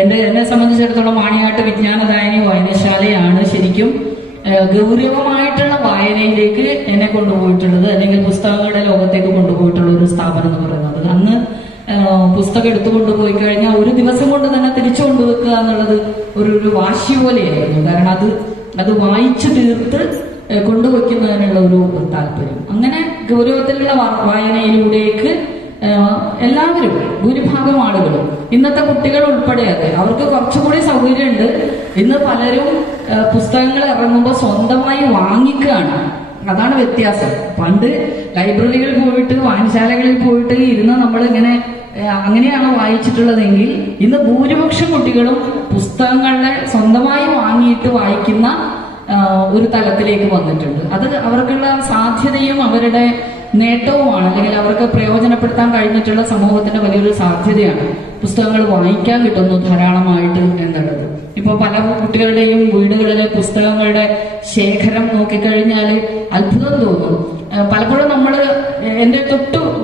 എന്നെ സംബന്ധിച്ചിടത്തോളം വാണിയാട്ട് വിജ്ഞാനദായനി വായനശാലയാണ് ശരിക്കും ഗൗരവമായിട്ടുള്ള വായനയിലേക്ക് എന്നെ കൊണ്ടുപോയിട്ടുള്ളത്, അല്ലെങ്കിൽ പുസ്തകങ്ങളുടെ ലോകത്തേക്ക് കൊണ്ടുപോയിട്ടുള്ള ഒരു സ്ഥാപനം എന്ന് പറയുന്നത്. അന്ന് പുസ്തകം എടുത്തുകൊണ്ടുപോയി കഴിഞ്ഞാൽ ഒരു ദിവസം കൊണ്ട് തന്നെ തിരിച്ചു കൊണ്ടുവെക്കുക എന്നുള്ളത് ഒരു വാശി പോലെയായിരുന്നു. കാരണം അത് വായിച്ചു തീർത്ത് കൊണ്ടുവയ്ക്കുന്നതിനുള്ള ഒരു താല്പര്യം. അങ്ങനെ ഗൗരവത്തിലുള്ള വായനയിലൂടെയൊക്കെ എല്ലാവരും, ഭൂരിഭാഗം ആളുകളും, ഇന്നത്തെ കുട്ടികൾ ഉൾപ്പെടെ അവർക്ക് കുറച്ചുകൂടി സൗകര്യമുണ്ട്. ഇന്ന് പലരും പുസ്തകങ്ങൾ ഇറങ്ങുമ്പോൾ സ്വന്തമായി വാങ്ങിക്കുകയാണ്. അതാണ് വ്യത്യാസം. പണ്ട് ലൈബ്രറികളിൽ പോയിട്ട്, വായനശാലകളിൽ പോയിട്ട് ഇരുന്ന് നമ്മൾ ഇങ്ങനെ അങ്ങനെയാണ് വായിച്ചിട്ടുള്ളതെങ്കിൽ ഇന്ന് ഭൂരിപക്ഷം കുട്ടികളും പുസ്തകങ്ങളെ സ്വന്തമായി വാങ്ങിയിട്ട് വായിക്കുന്ന ഒരു തലത്തിലേക്ക് വന്നിട്ടുണ്ട്. അത് അവർക്കുള്ള സാധ്യതയും അവരുടെ നേട്ടവുമാണ്, അല്ലെങ്കിൽ അവർക്ക് പ്രയോജനപ്പെടുത്താൻ കഴിഞ്ഞിട്ടുള്ള സമൂഹത്തിന്റെ വലിയൊരു സാധ്യതയാണ് പുസ്തകങ്ങൾ വായിക്കാൻ കിട്ടുന്നു ധാരാളമായിട്ട് എന്നുള്ളത്. ഇപ്പൊ പല കുട്ടികളുടെയും വീടുകളിലെ പുസ്തകങ്ങളുടെ ശേഖരം നോക്കിക്കഴിഞ്ഞാൽ അത്ഭുതം തോന്നും. പലപ്പോഴും എന്റെ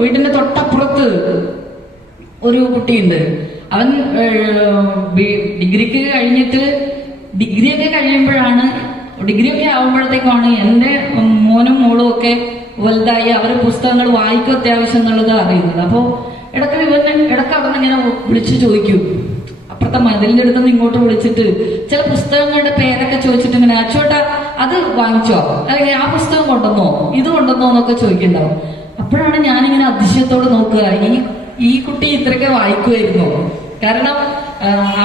വീടിന്റെ തൊട്ടപ്പുറത്ത് ഒരു കുട്ടിയുണ്ട്. അവൻ ഡിഗ്രിയൊക്കെ കഴിയുമ്പോഴാണ്, ഡിഗ്രിയൊക്കെ ആവുമ്പോഴത്തേക്കാണ് എന്റെ മോനും മോളും ഒക്കെ വലുതായി അവർ പുസ്തകങ്ങൾ വായിക്കും അത്യാവശ്യം എന്നുള്ളത് അറിയുന്നത്. അപ്പോൾ ഇടക്ക് അവന്നിങ്ങനെ വിളിച്ചു ചോദിക്കും, അപ്പുറത്തെ മതിലിന്റെ അടുത്ത് ഇങ്ങോട്ട് വിളിച്ചിട്ട് ചില പുസ്തകങ്ങളുടെ പേരൊക്കെ ചോദിച്ചിട്ട് ഇങ്ങനെ, അച്ചോട്ടാ അത് വാങ്ങിച്ചോ, അല്ലെങ്കിൽ ആ പുസ്തകം കൊണ്ടുവന്നോ, ഇത് കൊണ്ടുവന്നോ എന്നൊക്കെ ചോദിക്കുന്നുണ്ടാവും. അപ്പോഴാണ് ഞാനിങ്ങനെ അതിശയത്തോട് നോക്കുക, ഈ കുട്ടി ഇത്രയൊക്കെ വായിക്കുമായിരുന്നു. കാരണം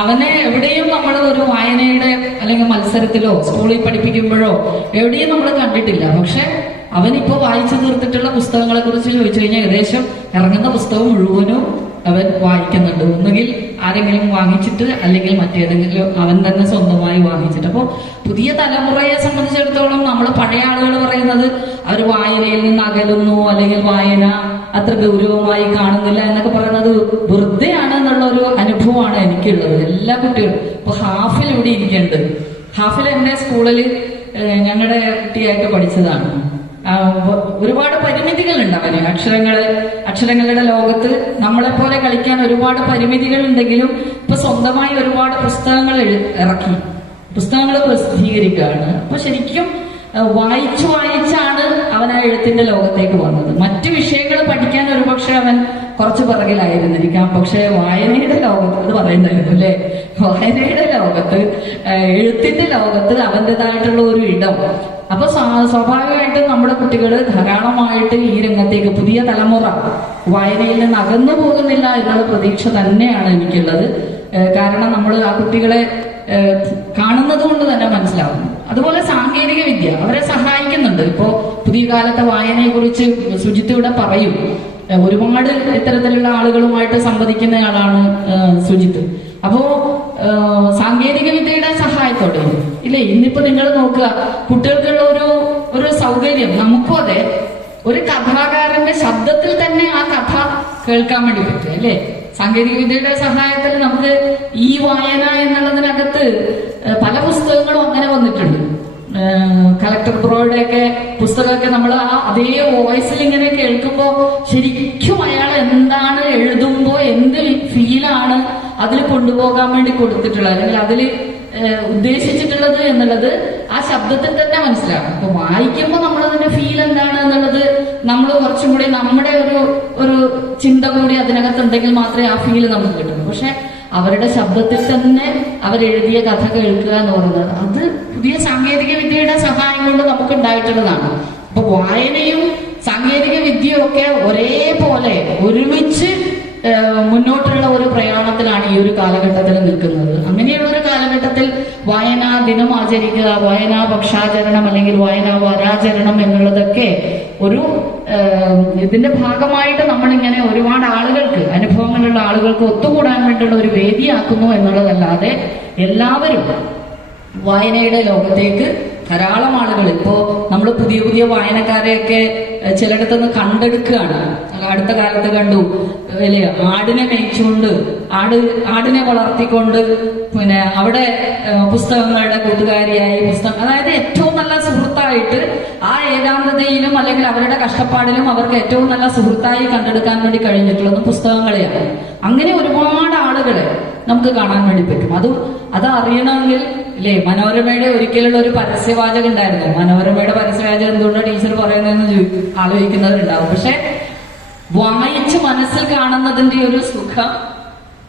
അവനെ എവിടെയും നമ്മൾ ഒരു വായനയുടെ അല്ലെങ്കിൽ മത്സരത്തിലോ സ്കൂളിൽ പഠിപ്പിക്കുമ്പോഴോ എവിടെയും നമ്മൾ കണ്ടിട്ടില്ല. പക്ഷെ അവനിപ്പോ വായിച്ചു തീർത്തിട്ടുള്ള പുസ്തകങ്ങളെ കുറിച്ച് ചോദിച്ചു കഴിഞ്ഞാൽ ഏകദേശം ഇറങ്ങുന്ന പുസ്തകം മുഴുവനും അവൻ വായിക്കുന്നുണ്ട്. ഒന്നുകിൽ ആരെങ്കിലും വാങ്ങിച്ചിട്ട്, അല്ലെങ്കിൽ മറ്റേതെങ്കിലും അവൻ തന്നെ സ്വന്തമായി വാങ്ങിച്ചിട്ട്. അപ്പോൾ പുതിയ തലമുറയെ സംബന്ധിച്ചിടത്തോളം നമ്മൾ പഴയ ആളുകൾ പറയുന്നത് അവർ വായനയിൽ നിന്ന് അകലുന്നു, അല്ലെങ്കിൽ വായന അത്ര ഗൗരവമായി കാണുന്നില്ല എന്നൊക്കെ പറയുന്നത് വെറുതെയാണ് എന്നുള്ള ഒരു അനുഭവമാണ് എനിക്കുള്ളത്. എല്ലാ കുട്ടികളും ഇപ്പൊ ഹാഫിൽ ഇവിടെ ഇരിക്കുന്നുണ്ട്. ഹാഫിൽ എന്റെ സ്കൂളിൽ ഞങ്ങളുടെ കുട്ടിയായിട്ട് പഠിച്ചതാണ്. ഒരുപാട് പരിമിതികളുണ്ട് അവന്. അക്ഷരങ്ങളുടെ ലോകത്ത് നമ്മളെപ്പോലെ കളിക്കാൻ ഒരുപാട് പരിമിതികൾ ഉണ്ടെങ്കിലും ഇപ്പൊ സ്വന്തമായി ഒരുപാട് പുസ്തകങ്ങൾ ഇറക്കി, പുസ്തകങ്ങൾ പ്രസിദ്ധീകരിക്കുകയാണ്. അപ്പൊ ശരിക്കും വായിച്ചാണ് അവൻ ആ എഴുത്തിന്റെ ലോകത്തേക്ക് വന്നത്. മറ്റു വിഷയങ്ങൾ പഠിക്കാൻ ഒരുപക്ഷെ അവൻ കുറച്ച് പിറകിലായിരുന്നിരിക്കാം. പക്ഷെ വായനയുടെ ലോകത്ത്, അത് പറയണ്ടായിരുന്നു അല്ലെ, വായനയുടെ ലോകത്ത്, എഴുത്തിന്റെ ലോകത്ത് അവൻ്റെതായിട്ടുള്ള ഒരു ഇടം. അപ്പൊ സ്വാഭാവികമായിട്ടും നമ്മുടെ കുട്ടികൾ ധാരാളമായിട്ട് ഈ രംഗത്തേക്ക്, പുതിയ തലമുറ വായനയിൽ നിന്ന് അകന്നു പോകുന്നില്ല എന്നുള്ള പ്രതീക്ഷ തന്നെയാണ് എനിക്കുള്ളത്. കാരണം നമ്മൾ ആ കുട്ടികളെ കാണുന്നത് കൊണ്ട് തന്നെ മനസ്സിലാവും. അതുപോലെ സാങ്കേതിക വിദ്യ അവരെ സഹായിക്കുന്നുണ്ട്. ഇപ്പോ പുതിയ കാലത്തെ വായനയെ കുറിച്ച് സുജിത്ത് ഇവിടെ പറയും. ഒരുപാട് ഇത്തരത്തിലുള്ള ആളുകളുമായിട്ട് സംവദിക്കുന്നയാളാണ് സുജിത്ത്. അപ്പോ സാങ്കേതിക വിദ്യയുടെ സഹായത്തോടെ ഇല്ലേ, ഇന്നിപ്പോ നിങ്ങൾ നോക്കുക, കുട്ടികൾക്കുള്ള ഒരു സൗകര്യം, നമുക്കും അതെ, ഒരു കഥാകാരന്റെ ശബ്ദത്തിൽ തന്നെ ആ കഥ കേൾക്കാൻ വേണ്ടി പറ്റും അല്ലേ. സാങ്കേതിക വിദ്യയുടെ സഹായത്തിൽ നമുക്ക് ഈ വായന എന്നുള്ളതിനകത്ത് പല പുസ്തകങ്ങളും അങ്ങനെ വന്നിട്ടുണ്ട്. കളക്ടർ ബ്രോയുടെയൊക്കെ പുസ്തകമൊക്കെ നമ്മൾ അതേ വോയിസിൽ ഇങ്ങനെ കേൾക്കുമ്പോൾ ശരിക്കും അയാൾ എന്താണ് എഴുതുമ്പോ എന്ത് ഫീലാണ് അതിൽ കൊണ്ടുപോകാൻ വേണ്ടി കൊടുത്തിട്ടുള്ളത്, അല്ലെങ്കിൽ അതിൽ ഉദ്ദേശിച്ചിട്ടുള്ളത് എന്നുള്ളത് ആ ശബ്ദത്തിൽ തന്നെ മനസ്സിലാവും. അപ്പൊ വായിക്കുമ്പോൾ നമ്മളതിന്റെ ഫീൽ എന്താണ് എന്നുള്ളത് നമ്മൾ കുറച്ചും കൂടി നമ്മുടെ ഒരു ചിന്ത കൂടി അതിനകത്തുണ്ടെങ്കിൽ മാത്രമേ ആ ഫീൽ നമുക്ക് കിട്ടുള്ളൂ. പക്ഷെ അവരുടെ ശബ്ദത്തിൽ തന്നെ അവരെഴുതിയ കഥ കേൾക്കുക എന്ന് പറയുന്നത് അത് പുതിയ സാങ്കേതിക വിദ്യയുടെ സഹായം കൊണ്ട് നമുക്ക് ഉണ്ടായിട്ടുള്ളതാണ്. അപ്പൊ വായനയും സാങ്കേതിക വിദ്യയും ഒക്കെ ഒരേപോലെ ഒരുമിച്ച് മുന്നോട്ടുള്ള ഒരു പ്രയാണത്തിലാണ് ഈ ഒരു കാലഘട്ടത്തിൽ നിൽക്കുന്നത്. അങ്ങനെയുള്ള ഒരു കാലഘട്ടത്തിൽ വായനാ ദിനം ആചരിക്കുക, വായനാ പക്ഷാചരണം അല്ലെങ്കിൽ വായനാ വാരാചരണം എന്നുള്ളതൊക്കെ ഒരു ഇതിന്റെ ഭാഗമായിട്ട് നമ്മളിങ്ങനെ ഒരുപാട് ആളുകൾക്ക്, അനുഭവങ്ങളുള്ള ആളുകൾക്ക് ഒത്തുകൂടാൻ വേണ്ടിയുള്ള ഒരു വേദിയാക്കുന്നു എന്നുള്ളതല്ലാതെ എല്ലാവരും വായനയുടെ ലോകത്തേക്ക് ധാരാളം ആളുകൾ, ഇപ്പോ നമ്മൾ പുതിയ പുതിയ വായനക്കാരെയൊക്കെ ചിലയിടത്തുനിന്ന് കണ്ടെടുക്കുകയാണ്. അടുത്ത കാലത്ത് കണ്ടു അല്ലേ, ആടിനെ മേയിച്ചുകൊണ്ട് ആടിനെ വളർത്തിക്കൊണ്ട് പിന്നെ അവിടെ പുസ്തകങ്ങളുടെ കൂട്ടുകാരിയായി അതായത് ഏറ്റവും നല്ല സുഹൃത്തായിട്ട് ആ ഏകാന്തതയിലും അല്ലെങ്കിൽ അവരുടെ കഷ്ടപ്പാടിലും അവർക്ക് ഏറ്റവും നല്ല സുഹൃത്തായി കണ്ടെടുക്കാൻ വേണ്ടി കഴിഞ്ഞിട്ടുള്ളത് പുസ്തകങ്ങളെയാണ്. അങ്ങനെ ഒരുപാട് ആളുകളെ നമുക്ക് കാണാൻ വേണ്ടി പറ്റും. അത് അറിയണമെങ്കിൽ ഇല്ലേ, മനോരമയുടെ ഒരിക്കലുള്ള ഒരു പരസ്യവാചകം ഉണ്ടായിരുന്നു. മനോരമയുടെ പരസ്യവാചകം എന്തുകൊണ്ടാണ് ടീച്ചർ പറയുന്നതെന്ന് ആലോചിക്കുന്നവരുണ്ടാവും. പക്ഷെ വായിച്ച് മനസ്സിൽ കാണുന്നതിന്റെ ഒരു സുഖം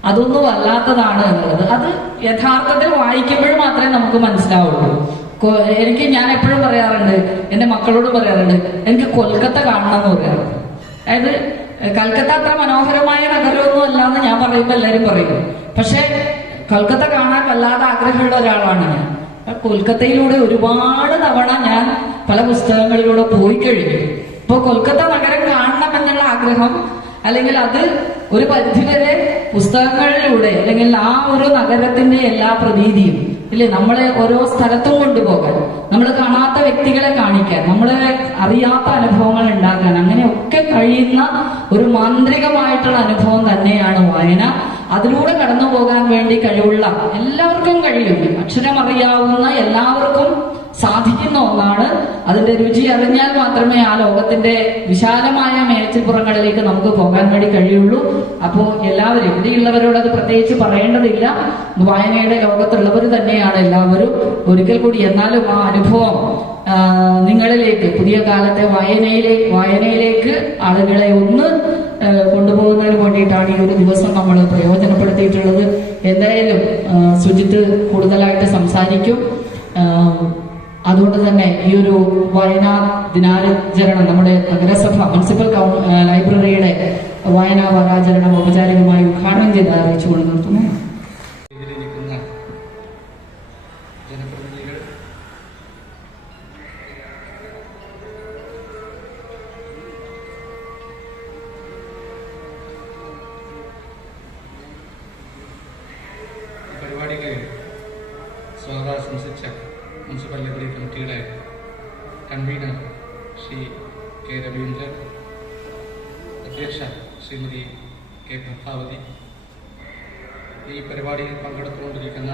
അതൊന്നും വല്ലാത്തതാണ് എന്നുള്ളത് അത് യഥാർത്ഥത്തിൽ വായിക്കുമ്പോൾ മാത്രമേ നമുക്ക് മനസ്സിലാവുള്ളൂ. ഞാൻ എപ്പോഴും പറയാറുണ്ട്, എന്റെ മക്കളോട് പറയാറുണ്ട്, എനിക്ക് കൊൽക്കത്ത കാണണം എന്ന് പറയാറുണ്ട്. അതായത് കൽക്കത്ത അത്ര മനോഹരമായ നഗരമൊന്നും അല്ലാന്ന് ഞാൻ പറയുമ്പോൾ എല്ലാരും പറയും. പക്ഷെ കൊൽക്കത്ത കാണാൻ വല്ലാതെ ആഗ്രഹമുള്ള ഒരാളാണ് ഞാൻ. കൊൽക്കത്തയിലൂടെ ഒരുപാട് തവണ ഞാൻ പല പുസ്തകങ്ങളിലൂടെ പോയി കഴിഞ്ഞു. ഇപ്പൊ കൊൽക്കത്ത നഗരം കാണണം എന്നുള്ള ആഗ്രഹം അല്ലെങ്കിൽ അത് ഒരു പരിധിവരെ പുസ്തകങ്ങളിലൂടെ അല്ലെങ്കിൽ ആ ഒരു നഗരത്തിന്റെ എല്ലാ പ്രതീതിയും ഇല്ലേ, നമ്മളെ ഓരോ സ്ഥലത്തും കൊണ്ടുപോകാൻ, നമ്മൾ കാണാത്ത വ്യക്തികളെ കാണിക്കാൻ, നമ്മളെ അറിയാത്ത അനുഭവങ്ങൾ ഉണ്ടാക്കാൻ, അങ്ങനെയൊക്കെ കഴിയുന്ന ഒരു മാന്ത്രികമായിട്ടുള്ള അനുഭവം തന്നെയാണ് വായന. അതിലൂടെ കടന്നു പോകാൻ വേണ്ടി കഴിവുള്ള എല്ലാവർക്കും കഴിയും. അക്ഷരം അറിയാവുന്ന എല്ലാവർക്കും സാധിക്കുന്ന ഒന്നാണ്. അതിന്റെ രുചി അറിഞ്ഞാൽ മാത്രമേ ആ ലോകത്തിന്റെ വിശാലമായ മേച്ചിൽപ്പുറങ്ങളിലേക്ക് നമുക്ക് പോകാൻ വേണ്ടി കഴിയുള്ളൂ. അപ്പോ എല്ലാവരും ഇവിടെയുള്ളവരോട് അത് പ്രത്യേകിച്ച് പറയേണ്ടതില്ല. വായനയുടെ ലോകത്തുള്ളവർ തന്നെയാണ് എല്ലാവരും. ഒരിക്കൽ കൂടി എന്നാലും ആ അനുഭവം നിങ്ങളിലേക്ക്, പുതിയ കാലത്തെ വായനയിലേക്ക് ആളുകളെ ഒന്ന് കൊണ്ടുപോകുന്നതിന് വേണ്ടിയിട്ടാണ് ഈ ഒരു ദിവസം നമ്മൾ പ്രയോജനപ്പെടുത്തിയിട്ടുള്ളത്. എന്തായാലും സുജിത്ത് കൂടുതലായിട്ട് സംസാരിക്കും. അതുകൊണ്ട് തന്നെ ഈ ഒരു വായനാ ദിനാചരണം നമ്മുടെ നഗരസഭ മുനിസിപ്പൽ ലൈബ്രറിയുടെ വായനാ വാരാചരണം ഔപചാരികമായി ഉദ്ഘാടനം ചെയ്ത് അറിയിച്ചുകൊണ്ട് നിർത്തുന്നു. ജനപ്രതിനിധികൾ, പരിപാടിക്ക് സ്വാഗതം ആശംസിച്ച മുനിസിപ്പൽ ലൈബ്രറി കമ്മിറ്റിയുടെ കൺവീനർ ശ്രീ കെ രവീന്ദ്രൻ, അധ്യക്ഷ ശ്രീമതി കെ പ്രഭാവതി, ഈ പരിപാടിയിൽ പങ്കെടുത്തുകൊണ്ടിരിക്കുന്ന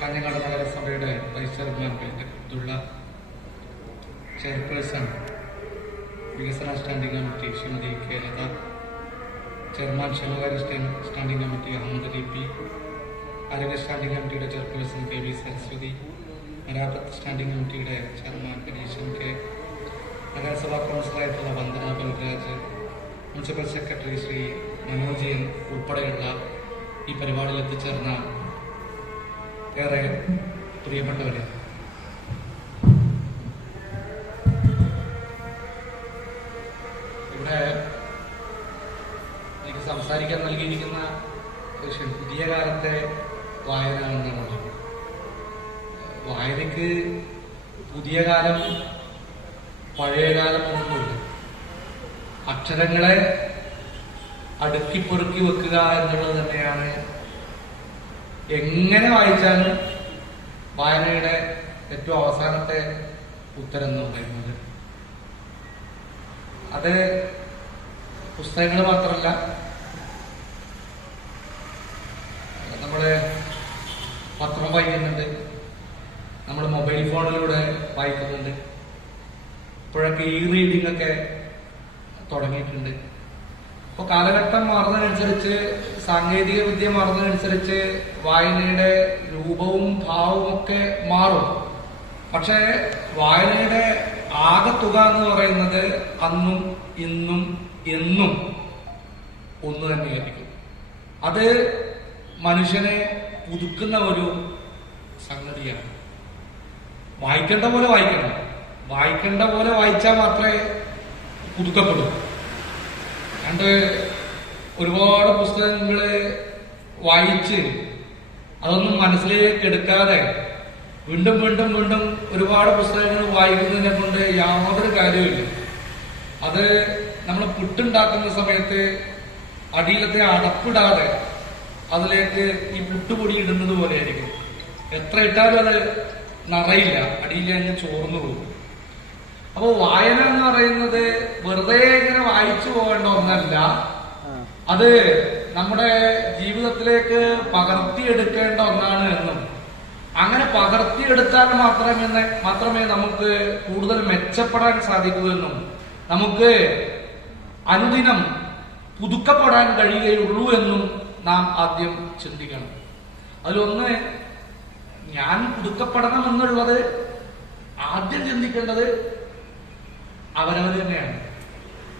കാഞ്ഞങ്ങാട് നഗരസഭയുടെ വൈസ് ചെയർമാൻ അബ്ദുള്ള, ചെയർപേഴ്സൺ വികസന standing committee Shrimati K Latha, chairman ക്ഷേമകാര്യ standing committee Ahmed Ali P, ആരോഗ്യ സ്റ്റാൻഡിംഗ് കമ്മിറ്റിയുടെ ചെയർപേഴ്സൺ കെ വി സരസ്വതി, മരാമത്ത് സ്റ്റാൻഡിംഗ് കമ്മിറ്റിയുടെ ചെയർമാൻ ഗണേശൻ കെ, നഗരസഭാ കൗൺസിലറായിട്ടുള്ള വന്ദന ബൽരാജ്, മുനിസിപ്പൽ സെക്രട്ടറി ശ്രീ മനോജയൻ ഉൾപ്പെടെയുള്ള ഈ പരിപാടിയിൽ എത്തിച്ചേർന്ന ഏറെ പ്രിയപ്പെട്ടവരെ, ഇവിടെ എനിക്ക് സംസാരിക്കാൻ നൽകിയിരിക്കുന്ന പുതിയ കാലത്തെ വായന എന്നാണ്. വായനയ്ക്ക് പുതിയ കാലം പഴയ കാലം ഒന്നുമില്ല. അക്ഷരങ്ങളെ അടുക്കിപ്പൊറുക്കി വെക്കുക എന്നുള്ളത് തന്നെയാണ് എങ്ങനെ വായിച്ചാലും വായനയുടെ ഏറ്റവും അവസാനത്തെ ഉത്തരം എന്ന് പറയുന്നത്. അത് പുസ്തകങ്ങൾ മാത്രമല്ല, നമ്മള് പത്രം വായിക്കുന്നുണ്ട്, നമ്മൾ മൊബൈൽ ഫോണിലൂടെ വായിക്കുന്നുണ്ട്, ഇപ്പോഴൊക്കെ ഇ റീഡിംഗ് ഒക്കെ തുടങ്ങിയിട്ടുണ്ട്. അപ്പോൾ കാലഘട്ടം മാറുന്നതിനനുസരിച്ച്, സാങ്കേതിക വിദ്യ മാറുന്നതിനനുസരിച്ച് വായനയുടെ രൂപവും ഭാവവും ഒക്കെ മാറും. പക്ഷേ വായനയുടെ ആകത്തുക എന്ന് പറയുന്നത് അന്നും ഇന്നും എന്നും ഒന്ന് തന്നെയായിരിക്കും. അത് മനുഷ്യനെ പുതുക്കുന്ന ഒരു സംഗതിയാണ്. വായിക്കേണ്ട പോലെ വായിക്കണം, വായിക്കേണ്ട പോലെ വായിച്ചാൽ മാത്രമേ പുതുക്കപ്പെടൂ. അതുകൊണ്ട് ഒരുപാട് പുസ്തകങ്ങള് വായിച്ച് അതൊന്നും മനസ്സിലേക്ക് എടുക്കാതെ വീണ്ടും വീണ്ടും വീണ്ടും ഒരുപാട് പുസ്തകങ്ങൾ വായിക്കുന്നതിനെ കൊണ്ട് യാതൊരു കാര്യമില്ല. അത് നമ്മൾ പുട്ടുണ്ടാക്കുന്ന സമയത്ത് അടിയിലത്തെ അടപ്പിടാതെ അതിലേക്ക് ഈ പുട്ടുപൊടി ഇടുന്നത് പോലെയായിരിക്കും. എത്ര ഇട്ടാലും അത് നിറയില്ല, അടിയിൽ അങ്ങ് ചോർന്നു പോകും. അപ്പൊ വായന എന്ന് പറയുന്നത് വെറുതെ ഇങ്ങനെ വായിച്ചു പോകേണ്ട ഒന്നല്ല, അത് നമ്മുടെ ജീവിതത്തിലേക്ക് പകർത്തിയെടുക്കേണ്ട ഒന്നാണ് എന്നും അങ്ങനെ പകർത്തിയെടുത്താൽ മാത്രമേ നമുക്ക് കൂടുതൽ മെച്ചപ്പെടാൻ സാധിക്കൂ എന്നും നമുക്ക് അനുദിനം പുതുക്കപ്പെടാൻ കഴിയുകയുള്ളൂ എന്നും നാം ആദ്യം ചിന്തിക്കണം. അതിലൊന്ന്, ഞാൻ പുതുക്കപ്പെടണം എന്നുള്ളത് ആദ്യം ചിന്തിക്കേണ്ടത് അവരവർ തന്നെയാണ്.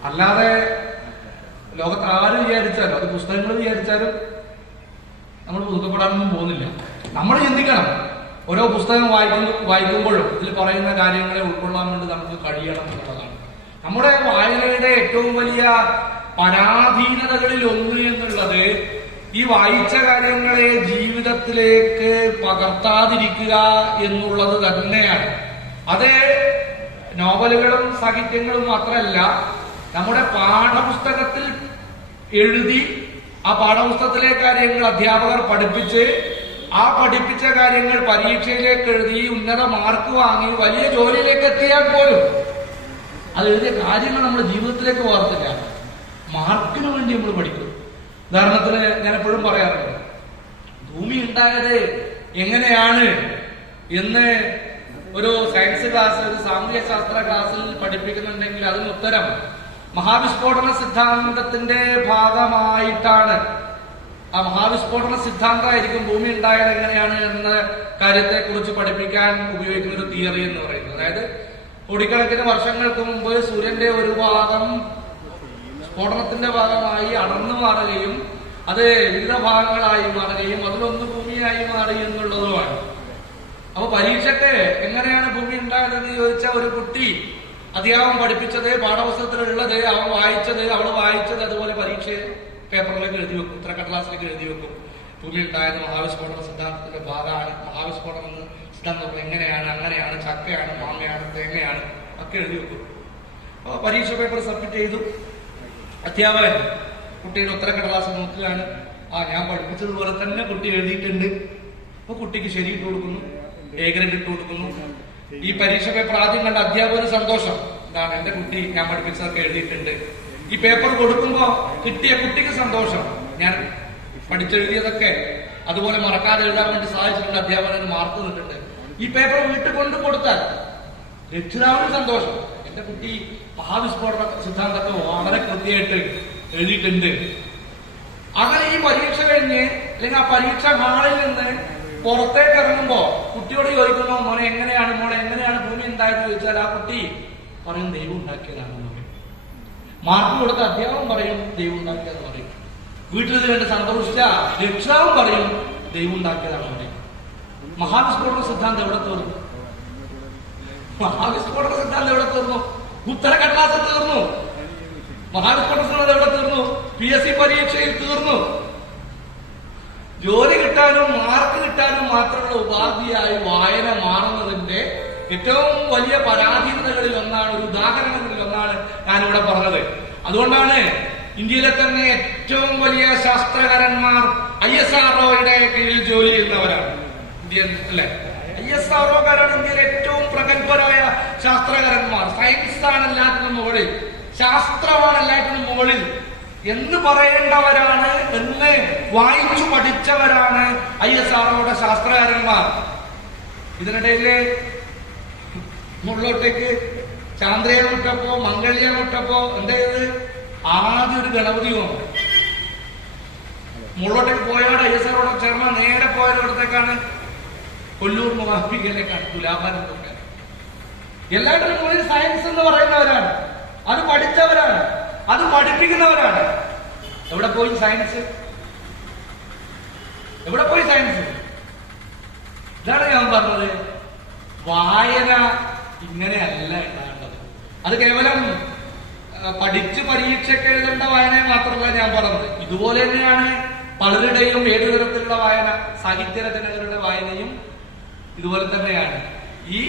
അല്ലാതെ ലോകത്ത് ആര് വിചാരിച്ചാലും, അത് പുസ്തകങ്ങൾ വിചാരിച്ചാലും നമ്മൾ പുതുക്കപ്പെടാനൊന്നും പോകുന്നില്ല. നമ്മൾ ചിന്തിക്കണം, ഓരോ പുസ്തകം വായിക്കുമ്പോഴും ഇതിൽ പറയുന്ന കാര്യങ്ങളെ ഉൾക്കൊള്ളാൻ വേണ്ടി നമുക്ക് കഴിയണം എന്നുള്ളതാണ്. നമ്മുടെ വായനയുടെ ഏറ്റവും വലിയ പരാധീനതകളിൽ ഒന്ന് എന്നുള്ളത് ഈ വായിച്ച കാര്യങ്ങളെ ജീവിതത്തിലേക്ക് പകർത്താതിരിക്കുക എന്നുള്ളത് തന്നെയാണ്. അത് നോവലുകളും സാഹിത്യങ്ങളും മാത്രമല്ല, നമ്മുടെ പാഠപുസ്തകത്തിൽ എഴുതി ആ പാഠപുസ്തകത്തിലെ കാര്യങ്ങൾ അധ്യാപകർ പഠിപ്പിച്ച് ആ പഠിപ്പിച്ച കാര്യങ്ങൾ പരീക്ഷയിലേക്ക് എഴുതി ഉന്നത മാർക്ക് വാങ്ങി വലിയ ജോലിയിലേക്ക് എത്തിയാൽ പോലും അത് എഴുതിയ കാര്യങ്ങൾ നമ്മുടെ ജീവിതത്തിലേക്ക് പകർത്തില്ല. മാർക്കിന് വേണ്ടി നമ്മൾ പഠിക്കും. ഉദാഹരണത്തിന് ഞാൻ എപ്പോഴും പറയാറുണ്ട്, ഭൂമി ഉണ്ടായത് എങ്ങനെയാണ് എന്ന് ഒരു സയൻസ് ക്ലാസ്സിൽ, ഒരു സാമൂഹ്യ ശാസ്ത്ര ക്ലാസ്സിൽ പഠിപ്പിക്കുന്നുണ്ടെങ്കിൽ അതിന് ഉത്തരം മഹാവിസ്ഫോടന സിദ്ധാന്തത്തിന്റെ ഭാഗമായിട്ടാണ്. ആ മഹാവിസ്ഫോടന സിദ്ധാന്തമായിരിക്കും ഭൂമി ഉണ്ടായത് എങ്ങനെയാണ് എന്ന കാര്യത്തെ കുറിച്ച് പഠിപ്പിക്കാൻ ഉപയോഗിക്കുന്ന ഒരു തിയറി എന്ന് പറയുന്നത്. അതായത് കോടിക്കണക്കിന് വർഷങ്ങൾക്ക് മുമ്പ് സൂര്യന്റെ ഒരു ഭാഗം സ്ഫോടനത്തിന്റെ ഭാഗമായി അടർന്നു മാറുകയും അത് വിവിധ ഭാഗങ്ങളായി മാറുകയും അതിലൊന്ന് ഭൂമിയായി മാറി എന്നുള്ളതുമാണ്. അപ്പൊ പരീക്ഷയ്ക്ക് എങ്ങനെയാണ് ഭൂമി ഉണ്ടായതെന്ന് ചോദിച്ചാൽ ഒരു കുട്ടി അധ്യാപകൻ പഠിപ്പിച്ചത്, പാഠപുസ്തകത്തിലുള്ളത്, അവൻ വായിച്ചത്, അവൾ വായിച്ചത്, അതുപോലെ പരീക്ഷ പേപ്പറിലേക്ക് എഴുതി വെക്കും, ഉത്തരക്കടലാസിലേക്ക് എഴുതി വെക്കും. ഭൂമി ഉണ്ടായത് മഹാവിസ്ഫോടന സിദ്ധാന്തത്തിന്റെ ഭാഗമാണ്. മഹാവിസ്ഫോടനം എന്ന് സിദ്ധാന്തം എങ്ങനെയാണ്, അങ്ങനെയാണ്, ചക്കയാണ്, മാങ്ങയാണ്, തേങ്ങയാണ് ഒക്കെ എഴുതി വെക്കും. അപ്പൊ പരീക്ഷ പേപ്പർ സബ്മിറ്റ് ചെയ്തു. അധ്യാപകൻ കുട്ടിയുടെ ഉത്തരക്കടലാസ് നോക്കുകയാണ്. ഞാൻ പഠിപ്പിച്ചതുപോലെ തന്നെ കുട്ടി എഴുതിയിട്ടുണ്ട്. അപ്പൊ കുട്ടിക്ക് ശരിയിട്ട് കൊടുക്കുന്നു, എ ഗ്രേഡ് ഇട്ട് കൊടുക്കുന്നു. ഈ പരീക്ഷ പേപ്പർ ആദ്യം കണ്ട അധ്യാപകന് സന്തോഷം, എന്താണ് എന്റെ കുട്ടി ഞാൻ പഠിപ്പിച്ചതൊക്കെ എഴുതിയിട്ടുണ്ട്. ഈ പേപ്പർ കൊടുക്കുമ്പോ കിട്ടിയ കുട്ടിക്ക് സന്തോഷം, ഞാൻ പഠിച്ചെഴുതിയതൊക്കെ അതുപോലെ മറക്കാതെ എഴുതാൻ വേണ്ടി സാധിച്ചിട്ടുണ്ട്, അധ്യാപകന് മാർക്ക് തന്നിട്ടുണ്ട്. ഈ പേപ്പർ വീട്ടിൽ കൊണ്ടു കൊടുത്താൽ രക്ഷിതാവിന് സന്തോഷം, എന്റെ കുട്ടി മഹാവിസ്ഫോടന സിദ്ധാന്തമൊക്കെ വളരെ കൃത്യമായിട്ട് എഴുതിയിട്ടുണ്ട്. അങ്ങനെ ഈ പരീക്ഷ കഴിഞ്ഞ് അല്ലെങ്കിൽ ആ പരീക്ഷ ഹാളിൽ നിന്ന് പുറത്തേക്ക് ഇറങ്ങുമ്പോ കുട്ടിയോട് ചോദിക്കുന്നു, മോളെ എങ്ങനെയാണ് ഭൂമി ഉണ്ടായെന്ന് ചോദിച്ചാൽ ആ കുട്ടി പറയും ദൈവം ഉണ്ടാക്കിയതാണെന്ന് പറയും. മാർക്ക് കൊടുത്ത അധ്യാപകൻ പറയും ദൈവം ഉണ്ടാക്കിയതെന്ന് പറയും. വീട്ടിൽ ഇത് കണ്ട് സന്തോഷിച്ച രക്ഷിതാവും പറയും ദൈവം ഉണ്ടാക്കിയതാണെന്ന് പറയും. മഹാവിസ്ഫോടന സിദ്ധാന്തം എവിടെ തീർന്നു? മഹാവിസ്ഫോടന സിദ്ധാന്തം എവിടെ തീർന്നു? ഉത്തരക്കടലാസ് തീർന്നു. മഹാവിസ്ഫോടന സിദ്ധാന്തം എവിടെ തീർന്നു? PSC പരീക്ഷയിൽ തീർന്നു. ജോലി കിട്ടാനും മാർക്ക് കിട്ടാനും മാത്രമുള്ള ഉപാധിയായി വായന മാറുന്നതിന്റെ ഏറ്റവും വലിയ പരാധീനതകളിൽ ഒന്നാണ്, ഒരു ഉദാഹരണങ്ങളിൽ ഒന്നാണ് ഞാനിവിടെ പറഞ്ഞത്. അതുകൊണ്ടാണ് ഇന്ത്യയിലെ തന്നെ ഏറ്റവും വലിയ ശാസ്ത്രകാരന്മാർ ISROയുടെ കീഴിൽ ജോലി ചെയ്യുന്നവരാണ്. ഇന്ത്യൻ അല്ലെ, ISROക്കാരാണ് ഇന്ത്യയിലെ ഏറ്റവും പ്രഗത്ഭരായ ശാസ്ത്രകാരന്മാർ. സയൻസ് ആണ് എല്ലാത്തിനും മുകളിൽ, ശാസ്ത്രമാണ് എല്ലാത്തിനും മുകളിൽ എന്ന് പറയേണ്ടവരാണ്, എന്ന് വായിച്ചു പഠിച്ചവരാണ് ISROയുടെ ശാസ്ത്രകാരന്മാർ. ഇതിനിടയില് മുകളിലോട്ടേക്ക് ചാന്ദ്രയാൻ വിട്ടപ്പോ, മംഗൾയാൻ വിട്ടപ്പോ എന്തായത്, ആദ്യം ഒരു ഗണപതി ഹോമം. മുകളിലോട്ടേക്ക് പോയവിടെ ISROയുടെ ചെയർമാൻ നേരെ പോയത് ഇവിടത്തേക്കാണ്, കൊല്ലൂർ മൂകാംബികയിലേക്കാണ്, തുലാഭാരത്തൊക്കെ. എല്ലാവരും മുകളിൽ സയൻസ് എന്ന് പറയുന്നവരാണ്, അത് പഠിച്ചവരാണ്, അത് പഠിപ്പിക്കുന്നവരാണ്. എവിടെ പോയി സയൻസ്? എവിടെ പോയി സയൻസ്? ഇതാണ് ഞാൻ പറഞ്ഞത്, വായന ഇങ്ങനെയല്ല ഉണ്ടാകേണ്ടത്. അത് കേവലം പഠിച്ച് പരീക്ഷയ്ക്ക് എഴുതേണ്ട വായന മാത്രമല്ല ഞാൻ പറഞ്ഞത്. ഇതുപോലെ തന്നെയാണ് പലരുടെയും ഏതു തരത്തിലുള്ള വായന, സാഹിത്യ രചനകളുടെ വായനയും ഇതുപോലെ തന്നെയാണ്. ഈ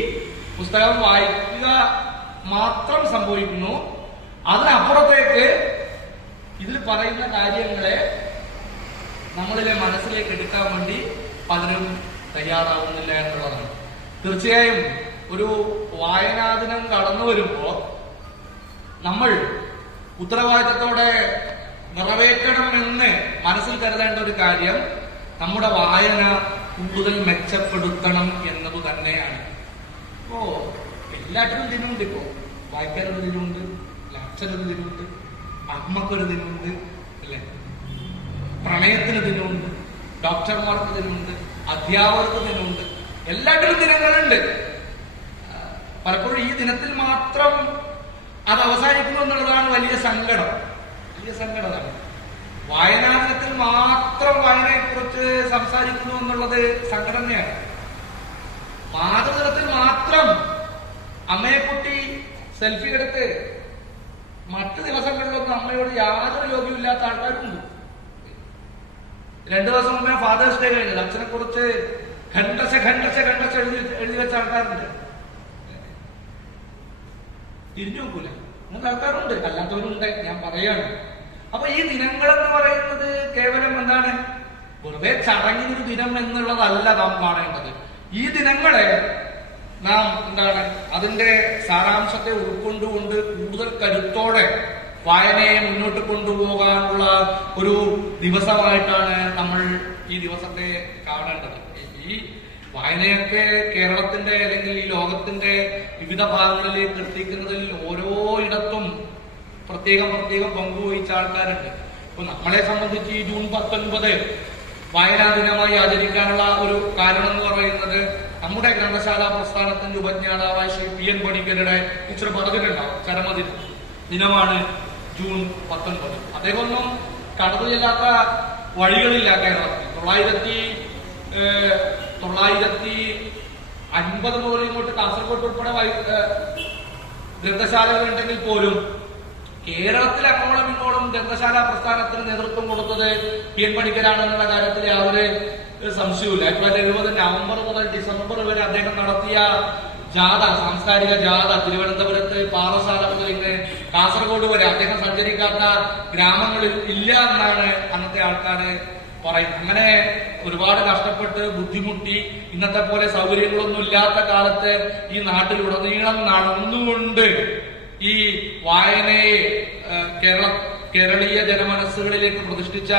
പുസ്തകം വായിക്കുക മാത്രം സംഭവിക്കുന്നു, അതിനപ്പുറത്തേക്ക് ഇതിൽ പറയുന്ന കാര്യങ്ങളെ നമ്മളിലെ മനസ്സിലേക്ക് എടുക്കാൻ വേണ്ടി പലരും തയ്യാറാവുന്നില്ല എന്നുള്ളതാണ്. തീർച്ചയായും ഒരു വായനാദിനം കടന്നു വരുമ്പോ നമ്മൾ ഉത്തരവാദിത്തത്തോടെ നിറവേറ്റണമെന്ന് മനസ്സിൽ കരുതേണ്ട ഒരു കാര്യം നമ്മുടെ വായന കൂടുതൽ മെച്ചപ്പെടുത്തണം എന്നത് തന്നെയാണ്. ഇപ്പോ എല്ലാറ്റിനും ദിനമുണ്ട്. ഇപ്പോ വായിക്കാനൊരു ദിനമുണ്ട്, അച്ഛനൊരു ദിനമുണ്ട്, അമ്മക്കൊരു ദിനമുണ്ട്, അല്ലെ? പ്രണയത്തിന് ദിനമുണ്ട്, ഡോക്ടർമാർക്ക് ദിനമുണ്ട്, അധ്യാപകർക്ക് ദിനമുണ്ട്, എല്ലാറ്റിനും ദിനങ്ങളുണ്ട്. പലപ്പോഴും ഈ ദിനത്തിൽ മാത്രം അത് അവസാനിക്കുന്നു എന്നുള്ളതാണ് വലിയ സങ്കടമാണ്. വായനാ ദിനത്തിൽ മാത്രം വായനയെ കുറിച്ച് സംസാരിക്കുന്നു എന്നുള്ളത് സങ്കടം തന്നെയാണ്. മാതൃദിനത്തിൽ മാത്രം അമ്മയെ കുട്ടി സെൽഫി എടുത്ത് മറ്റു ദിവസങ്ങളിലൊന്നും അമ്മയോട് യാതൊരു യോഗ്യമില്ലാത്ത ആൾക്കാരുണ്ട്. 2 ദിവസം മുമ്പേ ഫാദേഴ്സ് ഡേ കഴിഞ്ഞത്, അച്ഛനെ കുറിച്ച് ഖണ്ഡശ എഴുതി വെച്ച ആൾക്കാരുണ്ട്. തിരിഞ്ഞു നോക്കൂല, അങ്ങനത്തെ ആൾക്കാരുണ്ട്, അല്ലാത്തവരുണ്ട്, ഞാൻ പറയാണ്. അപ്പൊ ഈ ദിനങ്ങൾ എന്ന് പറയുന്നത് കേവലം എന്താണ്, വെറുതെ ചടങ്ങിനൊരു ദിനം എന്നുള്ളതല്ല നാം കാണേണ്ടത്. ഈ ദിനങ്ങളെ നാം എന്താണ് അതിന്റെ സാരാംശത്തെ ഉൾക്കൊണ്ടുകൊണ്ട് കൂടുതൽ കരുത്തോടെ വായനയെ മുന്നോട്ട് കൊണ്ടുപോകാനുള്ള ഒരു ദിവസമായിട്ടാണ് നമ്മൾ ഈ ദിവസത്തെ കാണേണ്ടത്. ഈ വായനയൊക്കെ കേരളത്തിന്റെ അല്ലെങ്കിൽ ഈ ലോകത്തിന്റെ വിവിധ ഭാഗങ്ങളിലേക്ക് എത്തിക്കുന്നതിൽ ഓരോ ഇടത്തും പ്രത്യേകം പങ്കുവഹിച്ച ആൾക്കാരുണ്ട്. ഇപ്പൊ നമ്മളെ സംബന്ധിച്ച് ഈ ജൂൺ 19 വായനാ ദിനമായി ആചരിക്കാനുള്ള ഒരു കാരണം എന്ന് പറയുന്നത് നമ്മുടെ ഗ്രന്ഥശാല പ്രസ്ഥാനത്തിന്റെ ഉപജ്ഞാതാവായ ശ്രീ PN പണിക്കരുടെ ടീച്ചർ പറഞ്ഞിട്ടുണ്ടാവും, ദിനമാണ് ജൂൺ 19. അദ്ദേഹമൊന്നും കടന്നു ചെല്ലാത്ത വഴികളില്ല കേരളത്തിൽ. 1950 മുതൽ ഇങ്ങോട്ട് കാസർഗോഡ് ഉൾപ്പെടെ ഗ്രന്ഥശാലകൾ ഉണ്ടെങ്കിൽ പോലും കേരളത്തിൽ അങ്ങോളം ഇങ്ങോളം ഗ്രന്ഥശാല പ്രസ്ഥാനത്തിന് നേതൃത്വം കൊടുത്തത് PN പണിക്കരാണെന്നുള്ള കാര്യത്തിൽ യാതൊരു സംശയവുമില്ല. 1970 നവംബർ മുതൽ ഡിസംബർ വരെ അദ്ദേഹം നടത്തിയ ജാഥ, സാംസ്കാരിക ജാഥ തിരുവനന്തപുരത്ത് പാറശാല മുതൽ ഇങ്ങനെ കാസർഗോഡ് വരെ അദ്ദേഹം സഞ്ചരിക്കാത്ത ഗ്രാമങ്ങളിൽ ഇല്ല എന്നാണ് അന്നത്തെ ആൾക്കാര് പറയുന്നത്. അങ്ങനെ ഒരുപാട് കഷ്ടപ്പെട്ട് ബുദ്ധിമുട്ടി ഇന്നത്തെ പോലെ സൗകര്യങ്ങളൊന്നും ഇല്ലാത്ത കാലത്ത് ഈ നാട്ടിലുടനീളം നടന്നുകൊണ്ട് ഈ വായനയെ കേരളീയ ജനമനസ്സുകളിലേക്ക് പ്രതിഷ്ഠിച്ച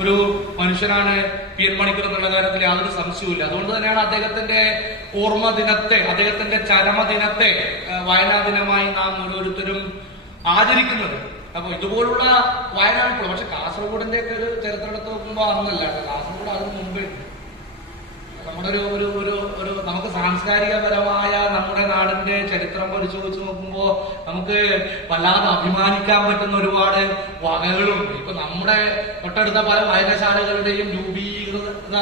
ഒരു മനുഷ്യനാണ് PN പണിക്കർ എന്നുള്ള കാര്യത്തിൽ യാതൊരു സംശയവുമില്ല. അതുകൊണ്ട് തന്നെയാണ് അദ്ദേഹത്തിന്റെ ഓർമ്മ ദിനത്തെ, അദ്ദേഹത്തിന്റെ ചരമദിനത്തെ വായനാ ദിനമായി നാം ഓരോരുത്തരും ആചരിക്കുന്നത്. അപ്പൊ ഇതുപോലുള്ള വായനാക്കൾ, പക്ഷെ കാസർഗോഡിന്റെ ഒക്കെ ഒരു ചരിത്രം എടുത്ത് നോക്കുമ്പോൾ അന്നല്ല, കാസർഗോഡ് അതിന് മുമ്പേ നമ്മുടെ ഒരു നമുക്ക് സാംസ്കാരികപരമായ നമ്മുടെ നാടിന്റെ ചരിത്രം പരിശോധിച്ച് നോക്കുമ്പോൾ നമുക്ക് വല്ലാതെ അഭിമാനിക്കാൻ പറ്റുന്ന ഒരുപാട് വകകളുണ്ട്. ഇപ്പൊ നമ്മുടെ തൊട്ടടുത്ത പല വായനശാലകളുടെയും രൂപീകൃത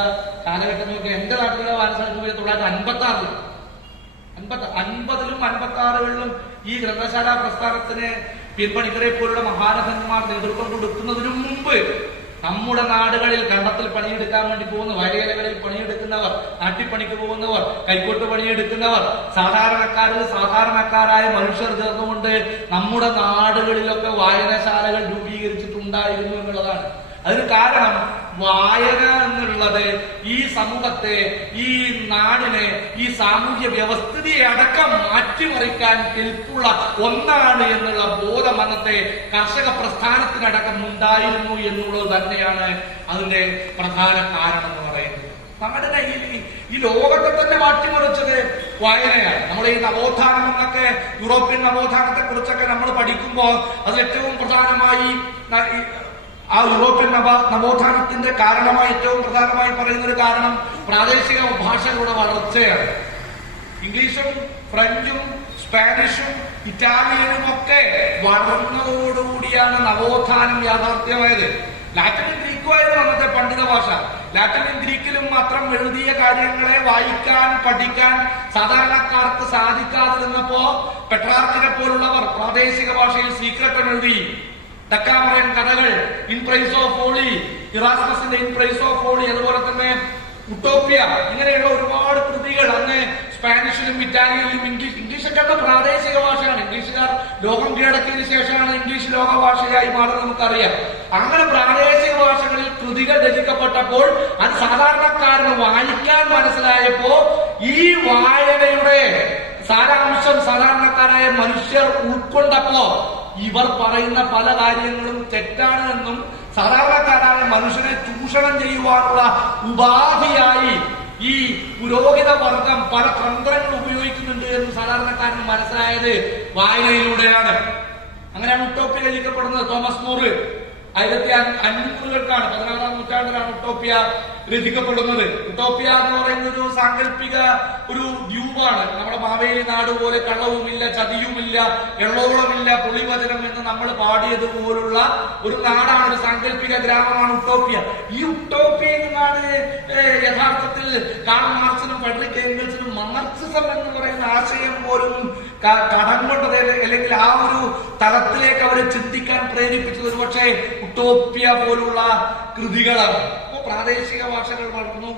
കാലഘട്ടം നോക്കി എന്റെ നാട്ടിലെ വായനശാല 1956 50ലും 56കളിലും ഈ ഗ്രന്ഥശാല പ്രസ്ഥാനത്തിന് PN പണിക്കരെ പോലുള്ള മഹാരഥന്മാർ നേതൃത്വം കൊടുക്കുന്നതിനു മുമ്പ് നമ്മുടെ നാടുകളിൽ കണ്ടത്തിൽ പണിയെടുക്കാൻ വേണ്ടി പോകുന്ന, വയലേലകളിൽ പണിയെടുക്കുന്നവർ, നാട്ടിപ്പണിക്ക് പോകുന്നവർ, കൈക്കോട്ട് പണിയെടുക്കുന്നവർ, സാധാരണക്കാരായ മനുഷ്യർ ചേർന്നുകൊണ്ട് നമ്മുടെ നാടുകളിലൊക്കെ വായനശാലകൾ രൂപീകരിച്ചിട്ടുണ്ടായിരുന്നു എന്നുള്ളതാണ്. അതിന് കാരണം വായന എന്നുള്ളത് ഈ സമൂഹത്തെ, ഈ നാടിനെ, ഈ സാമൂഹ്യ വ്യവസ്ഥിതിയെ അടക്കം മാറ്റിമറിക്കാൻ കെൽപ്പുള്ള ഒന്നാണ് എന്നുള്ള ബോധം അന്നത്തെ കർഷക പ്രസ്ഥാനത്തിനടക്കം ഉണ്ടായിരുന്നു എന്നുള്ളത് തന്നെയാണ് അതിന്റെ പ്രധാന കാരണം എന്ന് പറയുന്നത്. നമ്മുടെ ഈ ലോകത്തെ തന്നെ മാറ്റിമറിച്ചത് വായനയാണ്. നമ്മൾ ഈ നവോത്ഥാനം എന്നൊക്കെ, യൂറോപ്യൻ നവോത്ഥാനത്തെ കുറിച്ചൊക്കെ നമ്മൾ പഠിക്കുമ്പോൾ അതിൽ ഏറ്റവും പ്രധാനമായി ആ യൂറോപ്യൻ നവോത്ഥാനത്തിന്റെ കാരണമായി ഏറ്റവും പ്രധാനമായി പറയുന്ന ഒരു കാരണം പ്രാദേശിക ഭാഷകളുടെ വളർച്ചയാണ്. ഇംഗ്ലീഷും ഫ്രഞ്ചും സ്പാനിഷും ഇറ്റാലിയനും ഒക്കെ വളർന്നതോടുകൂടിയാണ് നവോത്ഥാനം യാഥാർത്ഥ്യമായത്. ലാറ്റിനും ഗ്രീക്കുമായിരുന്നു അന്നത്തെ പണ്ഡിത ഭാഷ. ലാറ്റിനും ഗ്രീക്കിലും മാത്രം എഴുതിയ കാര്യങ്ങളെ വായിക്കാൻ, പഠിക്കാൻ സാധാരണക്കാർക്ക് സാധിക്കാതിരുന്നപ്പോ പെട്രാർക്കിനെ പോലുള്ളവർ പ്രാദേശിക ഭാഷയിൽ സീക്രട്ടൻ എഴുതി. ഡക്കാമറൻ കഥകൾ, ഇൻ പ്രൈസ് ഓഫ് ഹോളി, ഇറാസ്മസിന്റെ ഇൻ പ്രൈസ് ഓഫ് ഹോളി, അതുപോലെ തന്നെ ഉട്ടോപ്യ, ഇങ്ങനെയുള്ള ഒരുപാട് കൃതികൾ അന്ന് സ്പാനിഷിലും ഇറ്റാലിയനിലും ഇംഗ്ലീഷൊക്കെ അന്ന് പ്രാദേശിക ഭാഷയാണ്. ഇംഗ്ലീഷുകാർ ലോകം കീഴടക്കിയതിനു ശേഷമാണ് ഇംഗ്ലീഷ് ലോക ഭാഷയായി മാറുന്നത് നമുക്കറിയാം. അങ്ങനെ പ്രാദേശിക ഭാഷകളിൽ കൃതികൾ രചിക്കപ്പെട്ടപ്പോൾ അത് സാധാരണക്കാരന് വായിക്കാൻ മനസ്സിലായപ്പോ ഈ വായനയുടെ സാരാംശം സാധാരണക്കാരായ മനുഷ്യർ ഉൾക്കൊണ്ടപ്പോ ഇവർ പറയുന്ന പല കാര്യങ്ങളും തെറ്റാണ് എന്നും സാധാരണക്കാരായ മനുഷ്യനെ ചൂഷണം ചെയ്യുവാനുള്ള ഉപാധിയായി ഈ പുരോഹിത വർഗം പല തന്ത്രങ്ങൾ ഉപയോഗിക്കുന്നുണ്ട് എന്ന് സാധാരണക്കാരന് മനസ്സിലായത് വായനയിലൂടെയാണ്. അങ്ങനെയാണ് ഉട്ടോപ്യ രചിക്കപ്പെടുന്നത്. തോമസ് മൂർ 1500-കൾക്കാണ്, 16-ാം നൂറ്റാണ്ടിലാണ് ഉട്ടോപ്യ രചിക്കപ്പെടുന്നത്. ഉട്ടോപ്യ എന്ന് പറയുന്ന ഒരു സാങ്കല്പിക ഒരു ദ്വീപാണ്. നമ്മുടെ മാവേലി നാട് പോലെ കള്ളവുമില്ല, ചതിയുമില്ല, എള്ളോളമില്ല, പൊളിവചനം എന്ന് നമ്മൾ പാടിയതുപോലുള്ള ഒരു നാടാണ്, ഒരു സാങ്കല്പിക ഗ്രാമമാണ് ഉട്ടോപ്യ. ഈ ഉട്ടോപ്യയിൽ നിന്നാണ് യഥാർത്ഥത്തിൽ കാൾ മാർക്സിനും ഫ്രെഡറിക് എംഗൽസിനും മാർക്സിസം എന്ന് പറയുന്ന ആശയം പോലും കടം കൊണ്ടത്, അല്ലെങ്കിൽ ആ ഒരു തലത്തിലേക്ക് അവരെ ചിന്തിക്കാൻ പ്രേരിപ്പിച്ചത് ഒരു പക്ഷേ ഉട്ടോപ്യ പോലുള്ള കൃതികളാണ്. അപ്പോൾ പ്രാദേശിക ഭാഷകൾ വളർന്നു.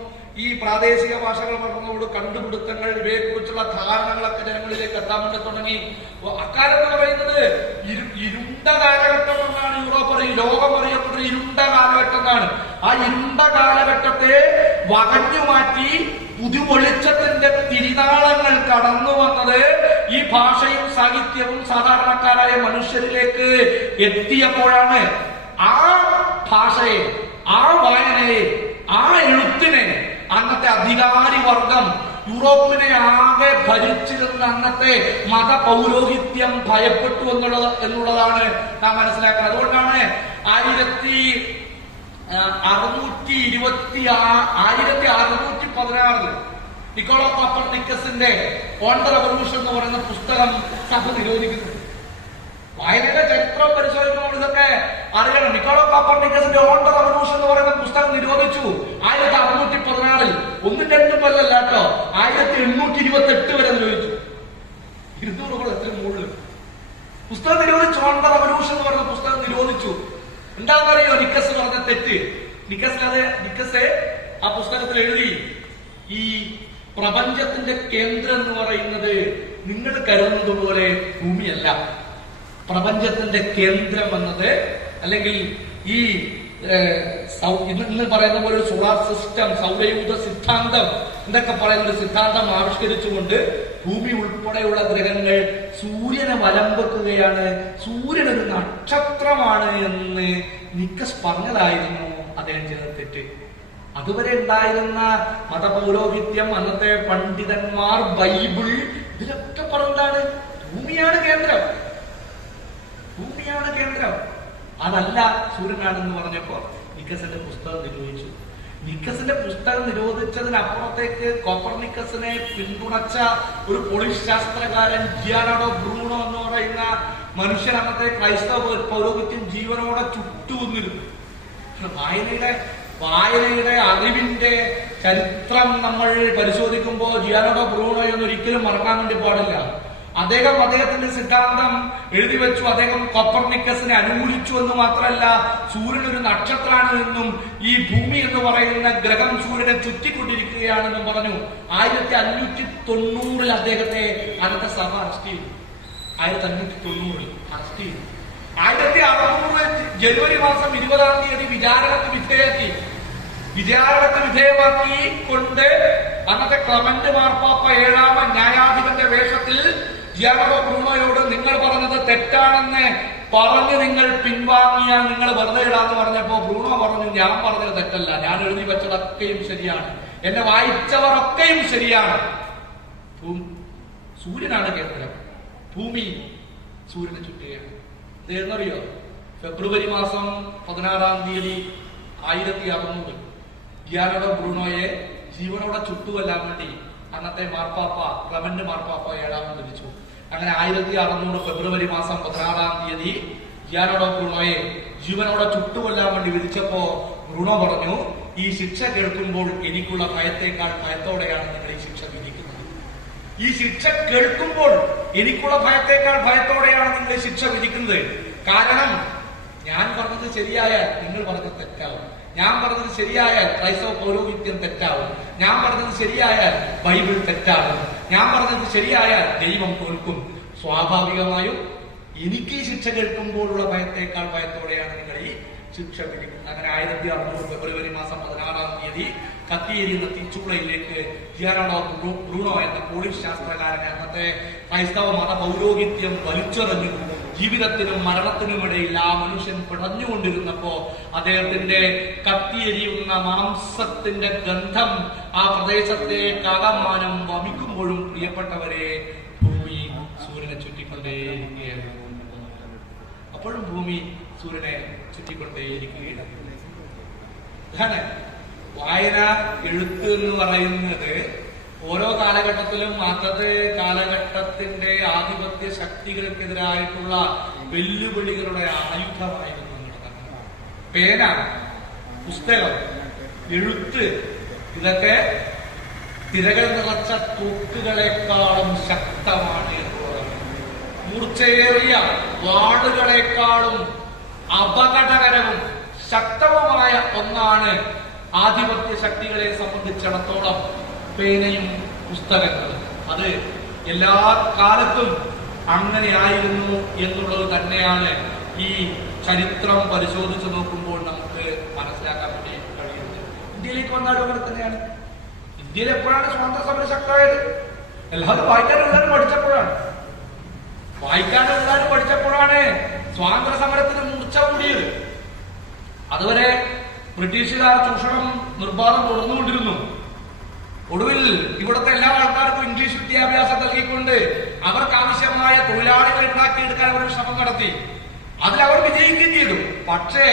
ഈ പ്രാദേശിക ഭാഷകൾ വളർന്നതോട് കണ്ടുപിടുത്തങ്ങൾ, ഇവയെക്കുറിച്ചുള്ള ധാരണകളൊക്കെ ജനങ്ങളിലേക്ക് എത്താൻ വേണ്ടി തുടങ്ങി. അക്കാലം എന്ന് പറയുന്നത് ഇരുണ്ട കാലഘട്ടം എന്നാണ് യൂറോപ്പ്, ലോകം അറിയപ്പെട്ട ഇരുണ്ട കാലഘട്ടം എന്നാണ്. ആ ഇരുണ്ട കാലഘട്ടത്തെ വകഞ്ഞു മാറ്റി പുതു വെളിച്ചത്തിന്റെ തിരിനാളങ്ങൾ കടന്നു വന്നത് ഈ ഭാഷയും സാഹിത്യവും സാധാരണക്കാരായ മനുഷ്യരിലേക്ക് എത്തിയപ്പോഴാണ്. ആ ഭാഷയെ, ആ വായനയെ, ആ എഴുത്തിനെ അന്നത്തെ അധികാരി വർഗം, യൂറോപ്പിനെ ആകെ ഭരിച്ചിരുന്ന അന്നത്തെ മതപൗരോഹിത്യം ഭയപ്പെട്ടു എന്നുള്ളതാണ് നാം മനസ്സിലാക്കുന്നത്. അതുകൊണ്ടാണ് 1616 നിക്കോളോ കോപ്പർനിക്കസിന്റെ ഓൺ ദ റെവല്യൂഷൻ എന്ന് പറയുന്ന പുസ്തകം സഭ നിരോധിക്കുന്നു. വായനയുടെ ചരിത്രം പരിശോധിക്കുമ്പോൾ ഇതൊക്കെ അറിയണം. നിക്കോളോ കോപ്പർനിക്കസിന്റെ ഓൺ ദ റെവല്യൂഷൻ എന്ന് പറയുന്ന പുസ്തകം നിരോധിച്ചു 1616. 1-2 കൊല്ലല്ല കേട്ടോ, 1828 വരെ നിരോധിച്ചു. 200 കൊല്ലത്തിന് മുകളിൽ പുസ്തകം നിരോധിച്ചു. ഓൺ ദ റെവല്യൂഷൻ എന്ന് പറയുന്ന പുസ്തകം നിരോധിച്ചു. എന്താണെന്നറിയോ നിക്കസ് പറഞ്ഞ തെറ്റ്? നിക്കസ് ആ പുസ്തകത്തിൽ എഴുതി, ഈ പ്രപഞ്ചത്തിന്റെ കേന്ദ്രം എന്ന് പറയുന്നത് നിങ്ങൾ കരുതുന്നത് പോലെ ഭൂമിയല്ല. പ്രപഞ്ചത്തിന്റെ കേന്ദ്രം എന്നത്, അല്ലെങ്കിൽ ഈ ഇന്ന് പറയുന്ന പോലെ ഒരു സോളാർ സിസ്റ്റം, സൗരയൂഥ സിദ്ധാന്തം എന്നൊക്കെ പറയുന്ന ഒരു സിദ്ധാന്തം ആവിഷ്കരിച്ചുകൊണ്ട് ഭൂമി ഉൾപ്പെടെയുള്ള ഗ്രഹങ്ങൾ സൂര്യനെ വലം വെക്കുകയാണ്, സൂര്യൻ ഒരു നക്ഷത്രമാണ് എന്ന് നിക്കസ് പറഞ്ഞതായിരുന്നു അദ്ദേഹം ചെയ്ത തെറ്റ്. അതുവരെ ഉണ്ടായിരുന്ന മതപൗരോഹിത്യം, അന്നത്തെ പണ്ഡിതന്മാർ, ബൈബിൾ, ഇതിലൊക്കെ പറഞ്ഞതാണ് ഭൂമിയാണ് കേന്ദ്രം, ഭൂമിയാണ് കേന്ദ്രം, അതല്ല സൂര്യനാണെന്ന് പറഞ്ഞപ്പോ നിക്കസിന്റെ പുസ്തകം നിരോധിച്ചു. നിക്കസിന്റെ പുസ്തകം നിരോധിച്ചതിനപ്പുറത്തേക്ക് കോപ്പർനിക്കസിനെ പിന്തുണച്ച ഒരു പോളിഷ് ശാസ്ത്രകാരൻ ജിയാനാർഡോ ബ്രൂണോ എന്ന് പറയുന്ന മനുഷ്യൻ അന്നത്തെ ക്രൈസ്തവ പൗരോഹിത്യം ജീവനോടെ ചുറ്റുവന്നിരുന്നു. വായനയുടെ അറിവിന്റെ ചരിത്രം നമ്മൾ പരിശോധിക്കുമ്പോൾ ജിയാനാർഡോ ബ്രൂണോയൊന്നും ഒരിക്കലും മറക്കാൻ വേണ്ടി പാടില്ല. അദ്ദേഹത്തിന്റെ സിദ്ധാന്തം എഴുതി വെച്ചു. അദ്ദേഹം കോപ്പർനിക്കസിനെ അനുകൂലിച്ചു എന്ന് മാത്രമല്ല, സൂര്യൻ ഒരു നക്ഷത്രമാണ് എന്നും ഈ ഭൂമി എന്ന് പറയുന്ന ഗ്രഹം സൂര്യനെ ചുറ്റിക്കൊണ്ടിരിക്കുകയാണെന്നും പറഞ്ഞു. 1590 അദ്ദേഹത്തെ അന്നത്തെ സഭ അറസ്റ്റ് ചെയ്തു. 1590 അറസ്റ്റ് ചെയ്തു. 1600 ജനുവരി മാസം 20-ാം തീയതി വിചാരണക്ക് വിധേയമാക്കി കൊണ്ട് അന്നത്തെ ക്ലമന്റ് മാർപ്പാപ്പ 7ാം ന്യായാധിപന്റെ വേഷത്തിൽ ജിയാനാർഡോ ബ്രൂണോയോട് നിങ്ങൾ പറഞ്ഞത് തെറ്റാണെന്ന് പറഞ്ഞ് നിങ്ങൾ പിൻവാങ്ങിയാൽ നിങ്ങൾ വെറുതെ ഇടാന്ന് പറഞ്ഞപ്പോ ബ്രൂണോ പറഞ്ഞു, ഞാൻ പറഞ്ഞത് തെറ്റല്ല, ഞാൻ എഴുതി വെച്ചതൊക്കെയും ശരിയാണ്, എന്നെ വായിച്ചവരൊക്കെയും ശരിയാണ്. സൂര്യനാണ് കേന്ദ്രം, ഭൂമി സൂര്യനെ ചുറ്റുകയാണ്. ഇതെന്നറിയോ? ഫെബ്രുവരി മാസം 16-ാം തീയതി 1600 ജിയാനാർഡോ ബ്രൂണോയെ ജീവനോടെ ചുട്ടുകൊല്ലാൻ വേണ്ടി അന്നത്തെ മാർപ്പാപ്പ ക്ലമന്റ് മാർപ്പാപ്പ 7ാമൻ വിധിച്ചു. അങ്ങനെ 1600 ഫെബ്രുവരി മാസം 16-ാം തീയതി ജിയാനാർഡോ ബ്രൂണോയെ ജീവനോടെ ചുട്ടുകൊല്ലാൻ വേണ്ടി വിധിച്ചപ്പോ ബ്രൂണോ പറഞ്ഞു, ഈ ശിക്ഷ കേൾക്കുമ്പോൾ എനിക്കുള്ള ഭയത്തേക്കാൾ ഭയത്തോടെയാണ് നിങ്ങൾ ഈ ശിക്ഷ വിധിക്കുന്നത്. ഈ ശിക്ഷ കേൾക്കുമ്പോൾ എനിക്കുള്ള ഭയത്തേക്കാൾ ഭയത്തോടെയാണ് നിങ്ങൾ ഈ ശിക്ഷ വിധിക്കുന്നത്. കാരണം ഞാൻ പറഞ്ഞത് ശരിയായാൽ നിങ്ങൾ പറഞ്ഞത് തെറ്റാവും, ഞാൻ പറഞ്ഞത് ശരിയായാൽ ക്രൈസ്തവ പൗരോഹിത്യം തെറ്റാവും, ഞാൻ പറഞ്ഞത് ശരിയായാൽ ബൈബിൾ തെറ്റാവും, ഞാൻ പറഞ്ഞത് ശരിയായാൽ ദൈവം തോൽക്കും. സ്വാഭാവികമായും എനിക്ക് ഈ ശിക്ഷ കേൾക്കുമ്പോഴുള്ള ഭയത്തേക്കാൾ ഭയത്തോടെയാണ് നിങ്ങൾ ഈ ശിക്ഷ വിധിക്കുന്നത്. അങ്ങനെ 1600 ഫെബ്രുവരി മാസം 16-ാം തീയതി കത്തിയെരിയുന്ന തീച്ചുളയിലേക്ക് ജിയാനാർഡോ ബ്രൂണോ എന്ന പോളിഷ് ശാസ്ത്രകാരനെ അന്നത്തെ ക്രൈസ്തവ മത പൗരോഹിത്യം വലിച്ചെറിഞ്ഞു. ജീവിതത്തിനും മരണത്തിനുമിടയിൽ ആ മനുഷ്യൻ പിടഞ്ഞുകൊണ്ടിരുന്നപ്പോ അദ്ദേഹത്തിന്റെ കത്തിയെരിയുന്ന മാംസത്തിന്റെ ഗന്ധം ആ പ്രദേശത്തേക്കാകമാനം വമിക്കുമ്പോഴും പ്രിയപ്പെട്ടവരെ ഭൂമി സൂര്യനെ ചുറ്റിക്കൊണ്ടേയിരിക്കുകയാണ്. അപ്പോഴും ഭൂമി സൂര്യനെ ചുറ്റിക്കൊണ്ടേയിരിക്കുകയാണ്. വായന, എഴുത്ത് എന്ന് പറയുന്നത് ഓരോ കാലഘട്ടത്തിലും അതത് കാലഘട്ടത്തിന്റെ ആധിപത്യ ശക്തികൾക്കെതിരായിട്ടുള്ള വെല്ലുവിളികളുടെ ആയുധമായിരുന്നു എന്നുള്ളതാണ്. പേന, പുസ്തകം, എഴുത്ത് ഇതൊക്കെ തിരകൾ നിറച്ച തോക്കുകളെക്കാളും ശക്തമാണ് എന്നുള്ളതാണ്. മൂർച്ചയേറിയ വാളുകളെക്കാളും അപകടകരവും ശക്തവുമായ ഒന്നാണ് ആധിപത്യ ശക്തികളെ സംബന്ധിച്ചിടത്തോളം പേനയും പുസ്തകങ്ങളും. അത് എല്ലാ കാലത്തും അങ്ങനെയായിരുന്നു എന്നുള്ളത് തന്നെയാണ് ഈ ചരിത്രം പരിശോധിച്ചു നോക്കുമ്പോൾ നമുക്ക് മനസ്സിലാക്കാൻ വേണ്ടി കഴിയുന്നത്. ഇന്ത്യയിലേക്ക് വന്നാലും അങ്ങനെ തന്നെയാണ്. ഇന്ത്യയിൽ എപ്പോഴാണ് സ്വാതന്ത്ര്യ സമരം ശക്തമായത്? എല്ലാവരും വായിക്കാനും എഴുതാനും പഠിച്ചപ്പോഴാണ് സ്വാതന്ത്ര്യ സമരത്തിന് മൂർച്ച കൂടിയത്. അതുവരെ ബ്രിട്ടീഷുകാർ ചൂഷണം നിർബാധം തുടർന്നുകൊണ്ടിരുന്നു. ഒടുവിൽ ഇവിടുത്തെ എല്ലാ ആൾക്കാർക്കും ഇംഗ്ലീഷ് വിദ്യാഭ്യാസം നൽകിക്കൊണ്ട് അവർക്ക് ആവശ്യമായ തൊഴിലാളികളെ ഉണ്ടാക്കിയെടുക്കാൻ അവർ ശ്രമം നടത്തി. അതിൽ അവർ വിജയിക്കുകയും ചെയ്തു. പക്ഷേ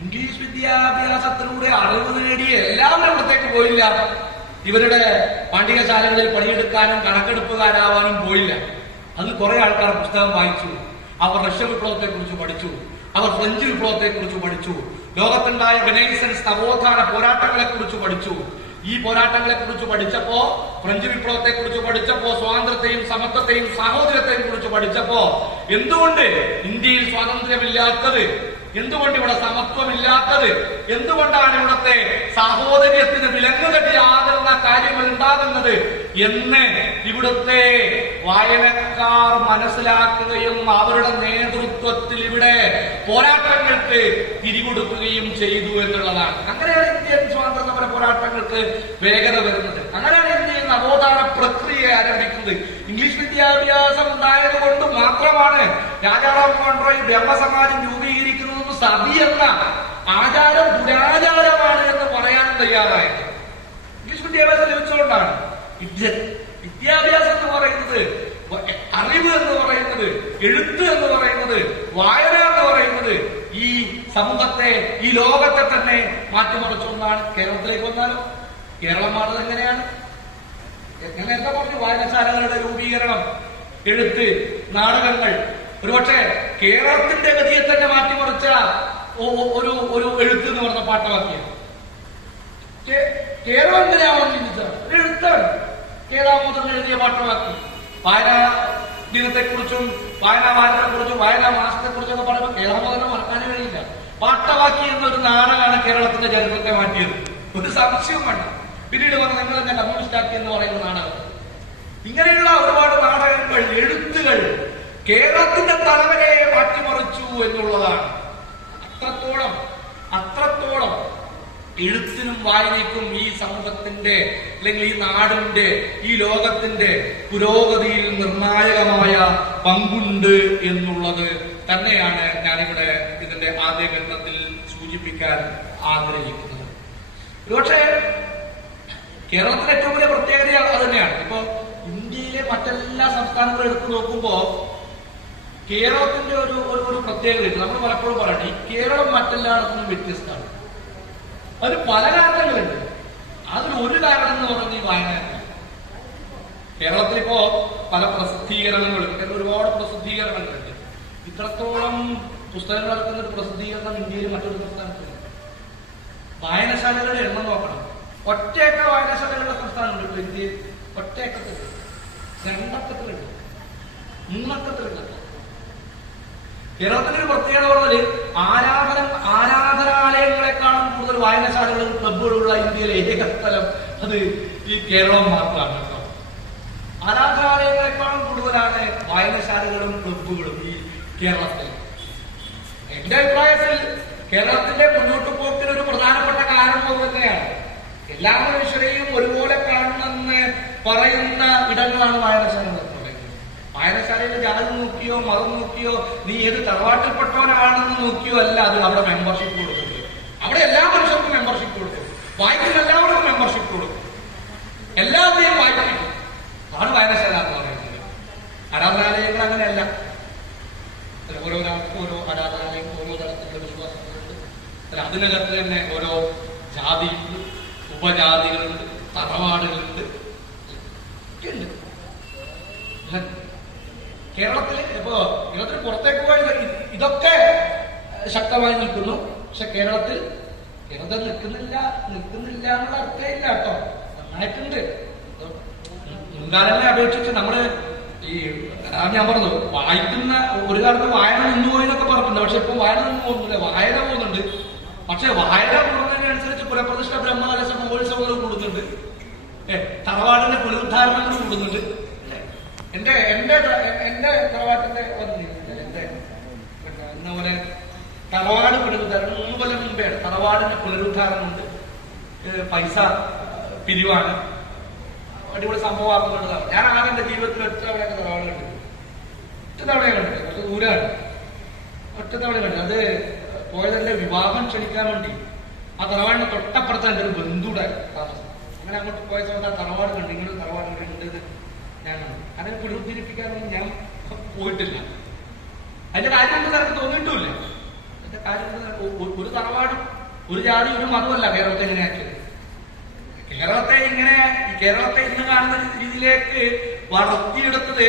ഇംഗ്ലീഷ് വിദ്യാഭ്യാസത്തിലൂടെ അറിവ് നേടിയ എല്ലാവരും ഇവിടത്തേക്ക് പോയില്ല. ഇവരുടെ പാണ്ഡികശാലകളിൽ പണിയെടുക്കാനും കണക്കെടുപ്പുകാരാവാനും പോയില്ല. അതിൽ കുറെ ആൾക്കാർ പുസ്തകം വായിച്ചു. അവർ റഷ്യ വിപ്ലവത്തെ കുറിച്ച് പഠിച്ചു. അവർ ഫ്രഞ്ച് വിപ്ലവത്തെ കുറിച്ച് പഠിച്ചു. ലോകത്തുണ്ടായ റിനൈസൻസ് നവോത്ഥാന പോരാട്ടങ്ങളെ കുറിച്ച് പഠിച്ചു. ഈ പോരാട്ടങ്ങളെ കുറിച്ച് പഠിച്ചപ്പോ, ഫ്രഞ്ച് വിപ്ലവത്തെ കുറിച്ച് പഠിച്ചപ്പോ, സ്വാതന്ത്ര്യത്തെയും സമത്വത്തെയും സാഹോദര്യത്തെയും കുറിച്ച് പഠിച്ചപ്പോ എന്തുകൊണ്ട് ഇന്ത്യയിൽ സ്വാതന്ത്ര്യമില്ലാത്തത്, എന്തുകൊണ്ട് ഇവിടെ സമത്വമില്ലാത്തത്, എന്തുകൊണ്ടാണ് ഇവിടത്തെ സാഹോദര്യത്തിന് വിലങ്ങുകെട്ടിയാകുന്ന കാര്യങ്ങൾ ഉണ്ടാകുന്നത് എന്ന് ഇവിടുത്തെ വായനക്കാർ മനസ്സിലാക്കുകയും അവരുടെ നേതൃത്വത്തിൽ ഇവിടെ പോരാട്ടങ്ങൾക്ക് തിരികൊടുക്കുകയും ചെയ്തു എന്നുള്ളതാണ്. അങ്ങനെയാണ് ഇന്ത്യൻ സ്വാതന്ത്ര്യ സമര പോരാട്ടങ്ങൾക്ക് വേഗത വരുന്നത്. അങ്ങനെയാണ് ഇന്ത്യയിൽ നവോത്ഥാന പ്രക്രിയ ആരംഭിക്കുന്നത്. ഇംഗ്ലീഷ് വിദ്യാഭ്യാസം ഉണ്ടായത് കൊണ്ട് മാത്രമാണ് രാജാറാം മോഹൻ റോയ് ബ്രഹ്മസമാജം രൂപീകരിക്കുന്നത് സതി എന്ന ആചാരം ദുരാചാരമാണ് എന്ന് പറയാനും തയ്യാറായത്. ഇംഗ്ലീഷ് വിദ്യാഭ്യാസം ലഭിച്ചുകൊണ്ടാണ്. വിദ്യാഭ്യാസം എന്ന് പറയുന്നത്, അറിവ് എന്ന് പറയുന്നത്, എഴുത്ത് എന്ന് പറയുന്നത്, വായന എന്ന് പറയുന്നത് ഈ സമൂഹത്തെ, ഈ ലോകത്തെ തന്നെ മാറ്റിമറിച്ച ഒന്നാണ്. കേരളത്തിലേക്ക് വന്നാലും കേരളം മാറുന്നത് എങ്ങനെയാണ്? ഞാൻ എന്താ പറഞ്ഞു? വായനശാലകളുടെ രൂപീകരണം, എഴുത്ത്, നാടകങ്ങൾ. ഒരുപക്ഷെ കേരളത്തിന്റെ ഗതിയെ തന്നെ മാറ്റിമറിച്ച ഒരു എഴുത്ത് എന്ന് പറഞ്ഞ പാട്ടവാക്യം. കേരളം എങ്ങനെയാണെന്ന് ചിന്തിച്ചാൽ ഒരു എഴുത്താണ്. കേരളാമോദം എഴുതിയ പാട്ടവാക്യം. വായനാ ദിനത്തെക്കുറിച്ചും വായനാ വാരത്തെക്കുറിച്ചും വായനാ മാസത്തെക്കുറിച്ചും ഒക്കെ പറയുമ്പോൾ കേരളാമോദനം മറക്കാനേ കഴിയില്ല. പാട്ടവാക്കി എന്നൊരു നാടകമാണ് കേരളത്തിന്റെ ചരിത്രത്തെ മാറ്റിയത്. ഒരു സംശയവും വേണ്ട. പിന്നീട് പറഞ്ഞ ഞങ്ങൾ തന്നെ കമ്മ്യൂണിസ്റ്റാക്കി എന്ന് പറയുന്ന നാടകം. ഇങ്ങനെയുള്ള ഒരുപാട് നാടകങ്ങൾ, എഴുത്തുകൾ കേരളത്തിന്റെ തലവരയെ മാറ്റിമറിച്ചു എന്നുള്ളതാണ്. അത്രത്തോളം എഴുത്തിനും വായനയ്ക്കും ഈ സമൂഹത്തിന്റെ, അല്ലെങ്കിൽ ഈ നാടിന്റെ, ഈ ലോകത്തിന്റെ പുരോഗതിയിൽ നിർണായകമായ പങ്കുണ്ട് എന്നുള്ളത് തന്നെയാണ് ഞാനിവിടെ ഇതിന്റെ ആദ്യ ഘട്ടത്തിൽ സൂചിപ്പിക്കാൻ ആഗ്രഹിക്കുന്നത്. ഒരുപക്ഷെ കേരളത്തിലെ ഏറ്റവും വലിയ പ്രത്യേകത അത് തന്നെയാണ്. ഇപ്പൊ ഇന്ത്യയിലെ മറ്റെല്ലാ സംസ്ഥാനങ്ങളും എടുത്തു നോക്കുമ്പോ കേരളത്തിന്റെ ഒരു പ്രത്യേകത നമ്മൾ പലപ്പോഴും പറയണം, ഈ കേരളം മറ്റെല്ലായിടത്തും വ്യത്യസ്തമാണ്. അതിന് പല കാരണങ്ങളുണ്ട്. അതിലൊരു കാരണം എന്ന് പറയുന്നത് ഈ വായന. കേരളത്തിലിപ്പോ പല പ്രസിദ്ധീകരണങ്ങളും, ഒരുപാട് പ്രസിദ്ധീകരണങ്ങളുണ്ട്. ഇത്രത്തോളം പുസ്തകങ്ങൾ നടക്കുന്ന ഒരു പ്രസിദ്ധീകരണം ഇന്ത്യയിൽ മറ്റൊരു സംസ്ഥാനത്തില്ല. വായനശാലകളുടെ എണ്ണം നോക്കണം. ഒറ്റയേക്ക വായനശാലകളുടെ സംസ്ഥാനമുണ്ട് ഇന്ത്യയിൽ. ഒറ്റയക്കത്തിലുണ്ട്, രണ്ടക്കത്തിലുണ്ട്, മൂന്നക്കത്തിലുണ്ട്. കേരളത്തിന്റെ ഒരു പ്രത്യേകത പറഞ്ഞാല് ആരാധനാലയങ്ങളെക്കാളും കൂടുതൽ വായനശാലകളും ക്ലബുകളുള്ള ഇന്ത്യയിലെ ഏക സ്ഥലം അത് ഈ കേരളം മാത്രമാണ് കേട്ടോ. ആരാധനാലയങ്ങളെക്കാളും കൂടുതലാണ് വായനശാലകളും ക്ലബുകളും ഈ കേരളത്തിൽ. എന്റെ അഭിപ്രായത്തിൽ കേരളത്തിന്റെ മുന്നോട്ട് പോക്കിന് ഒരു പ്രധാനപ്പെട്ട കാരണം തന്നെയാണ് എല്ലാ മനുഷ്യരെയും ഒരുപോലെ കാണണമെന്ന് പറയുന്ന ഇടങ്ങളാണ് വായനശാലകൾ എന്ന് പറയുന്നത്. വായനശാലയിൽ ജാതി നോക്കിയോ മതം നോക്കിയോ നീ ഏത് തറവാട്ടിൽപ്പെട്ടവനാണെന്ന് നോക്കിയോ അല്ല അത് അവിടെ മെമ്പർഷിപ്പ് കൊടുക്കുന്നത്. അവിടെ എല്ലാ മനുഷ്യർക്കും മെമ്പർഷിപ്പ് കൊടുക്കും, വായിക്കുന്ന എല്ലാവർക്കും മെമ്പർഷിപ്പ് കൊടുക്കും, എല്ലാവരെയും വായിക്കും. അതാണ് വായനശാല എന്ന് പറയുന്നത്. ആരാധനാലയങ്ങൾ അങ്ങനെയല്ല. ഓരോരാൾക്കും ഓരോ ആരാധനാലയം, ഓരോ തരത്തിലുള്ള വിശ്വാസങ്ങളുണ്ട്. അതിനകത്ത് തന്നെ ഓരോ ജാതിയുണ്ട്, ഉപജാതികളുണ്ട്, തറവാടുകളുണ്ട്. കേരളത്തിൽ കേരളത്തിന് പുറത്തേക്ക് പോയി ഇതൊക്കെ ശക്തമായി നിൽക്കുന്നു. പക്ഷെ കേരളത്തിൽ നിൽക്കുന്നില്ല എന്നുള്ള അർത്ഥമില്ല കേട്ടോ. നന്നായിട്ടുണ്ട്. മുൻകാലങ്ങളെ അപേക്ഷിച്ച് നമ്മള് ഞാൻ പറഞ്ഞു വായിക്കുന്ന ഒരു കാലത്ത് വായന നിന്നുപോയി എന്നൊക്കെ പറഞ്ഞിട്ടുണ്ട്. പക്ഷെ ഇപ്പൊ വായന നിന്ന് പോകുന്നില്ല, വായന പോകുന്നുണ്ട്. പക്ഷെ വായന കൂടുന്നതിനനുസരിച്ച് പുനഃപ്രതിഷ്ഠ ബ്രഹ്മകലശ മഹോത്സവങ്ങൾ കൂടുന്നുണ്ട്, തറവാടിന്റെ പുനരുദ്ധാരണങ്ങൾ കൂടുന്നുണ്ട്. എന്റെ തറവാട്ടിന്റെ എന്നപോലെ തറവാട് പുനരുദ്ധാരണം 3 കൊല്ലം മുമ്പേ തറവാടിന്റെ പുനരുദ്ധാരണമുണ്ട്. പൈസ പിരിവാണ്, അടിപൊളി സംഭവമാക്കുന്നുള്ളതാണ്. ഞാൻ ആകെ എന്റെ ജീവിതത്തിൽ ഒറ്റ തവണയൊക്കെ തറവാട് കണ്ടിട്ടുണ്ട്. ഒറ്റ തവണയാണ് കണ്ടത്, കുറച്ച് ദൂരാണ്. ഒറ്റ തവണ കണ്ടത്. അത് പോയതെന്റെ വിവാഹം ക്ഷണിക്കാൻ വേണ്ടി ആ തറവാടിന്റെ തൊട്ടപ്പുറത്ത് എന്റെ ഒരു ബന്ധുവിടെ താമസം. അങ്ങനെ അങ്ങോട്ട് പോയ സമയത്ത് ആ തറവാട് കണ്ടു. ഇങ്ങനെ തറവാട് കണ്ടത് ഞാൻ അതിനെ പുനരുദ്ധരിപ്പിക്കാനൊന്നും ഞാൻ പോയിട്ടില്ല. അതിന്റെ കാര്യം കൊണ്ട് എനിക്ക് തോന്നിയിട്ടുമില്ല. അതിന്റെ കാര്യം കൊണ്ട് ഒരു തറവാടും ഒരു ജാതി ഒരു മതമല്ല കേരളത്തെ ഇങ്ങനെയാക്കിയത്. കേരളത്തെ ഇന്ന് കാണുന്ന രീതിയിലേക്ക് വളർത്തിയെടുത്തത്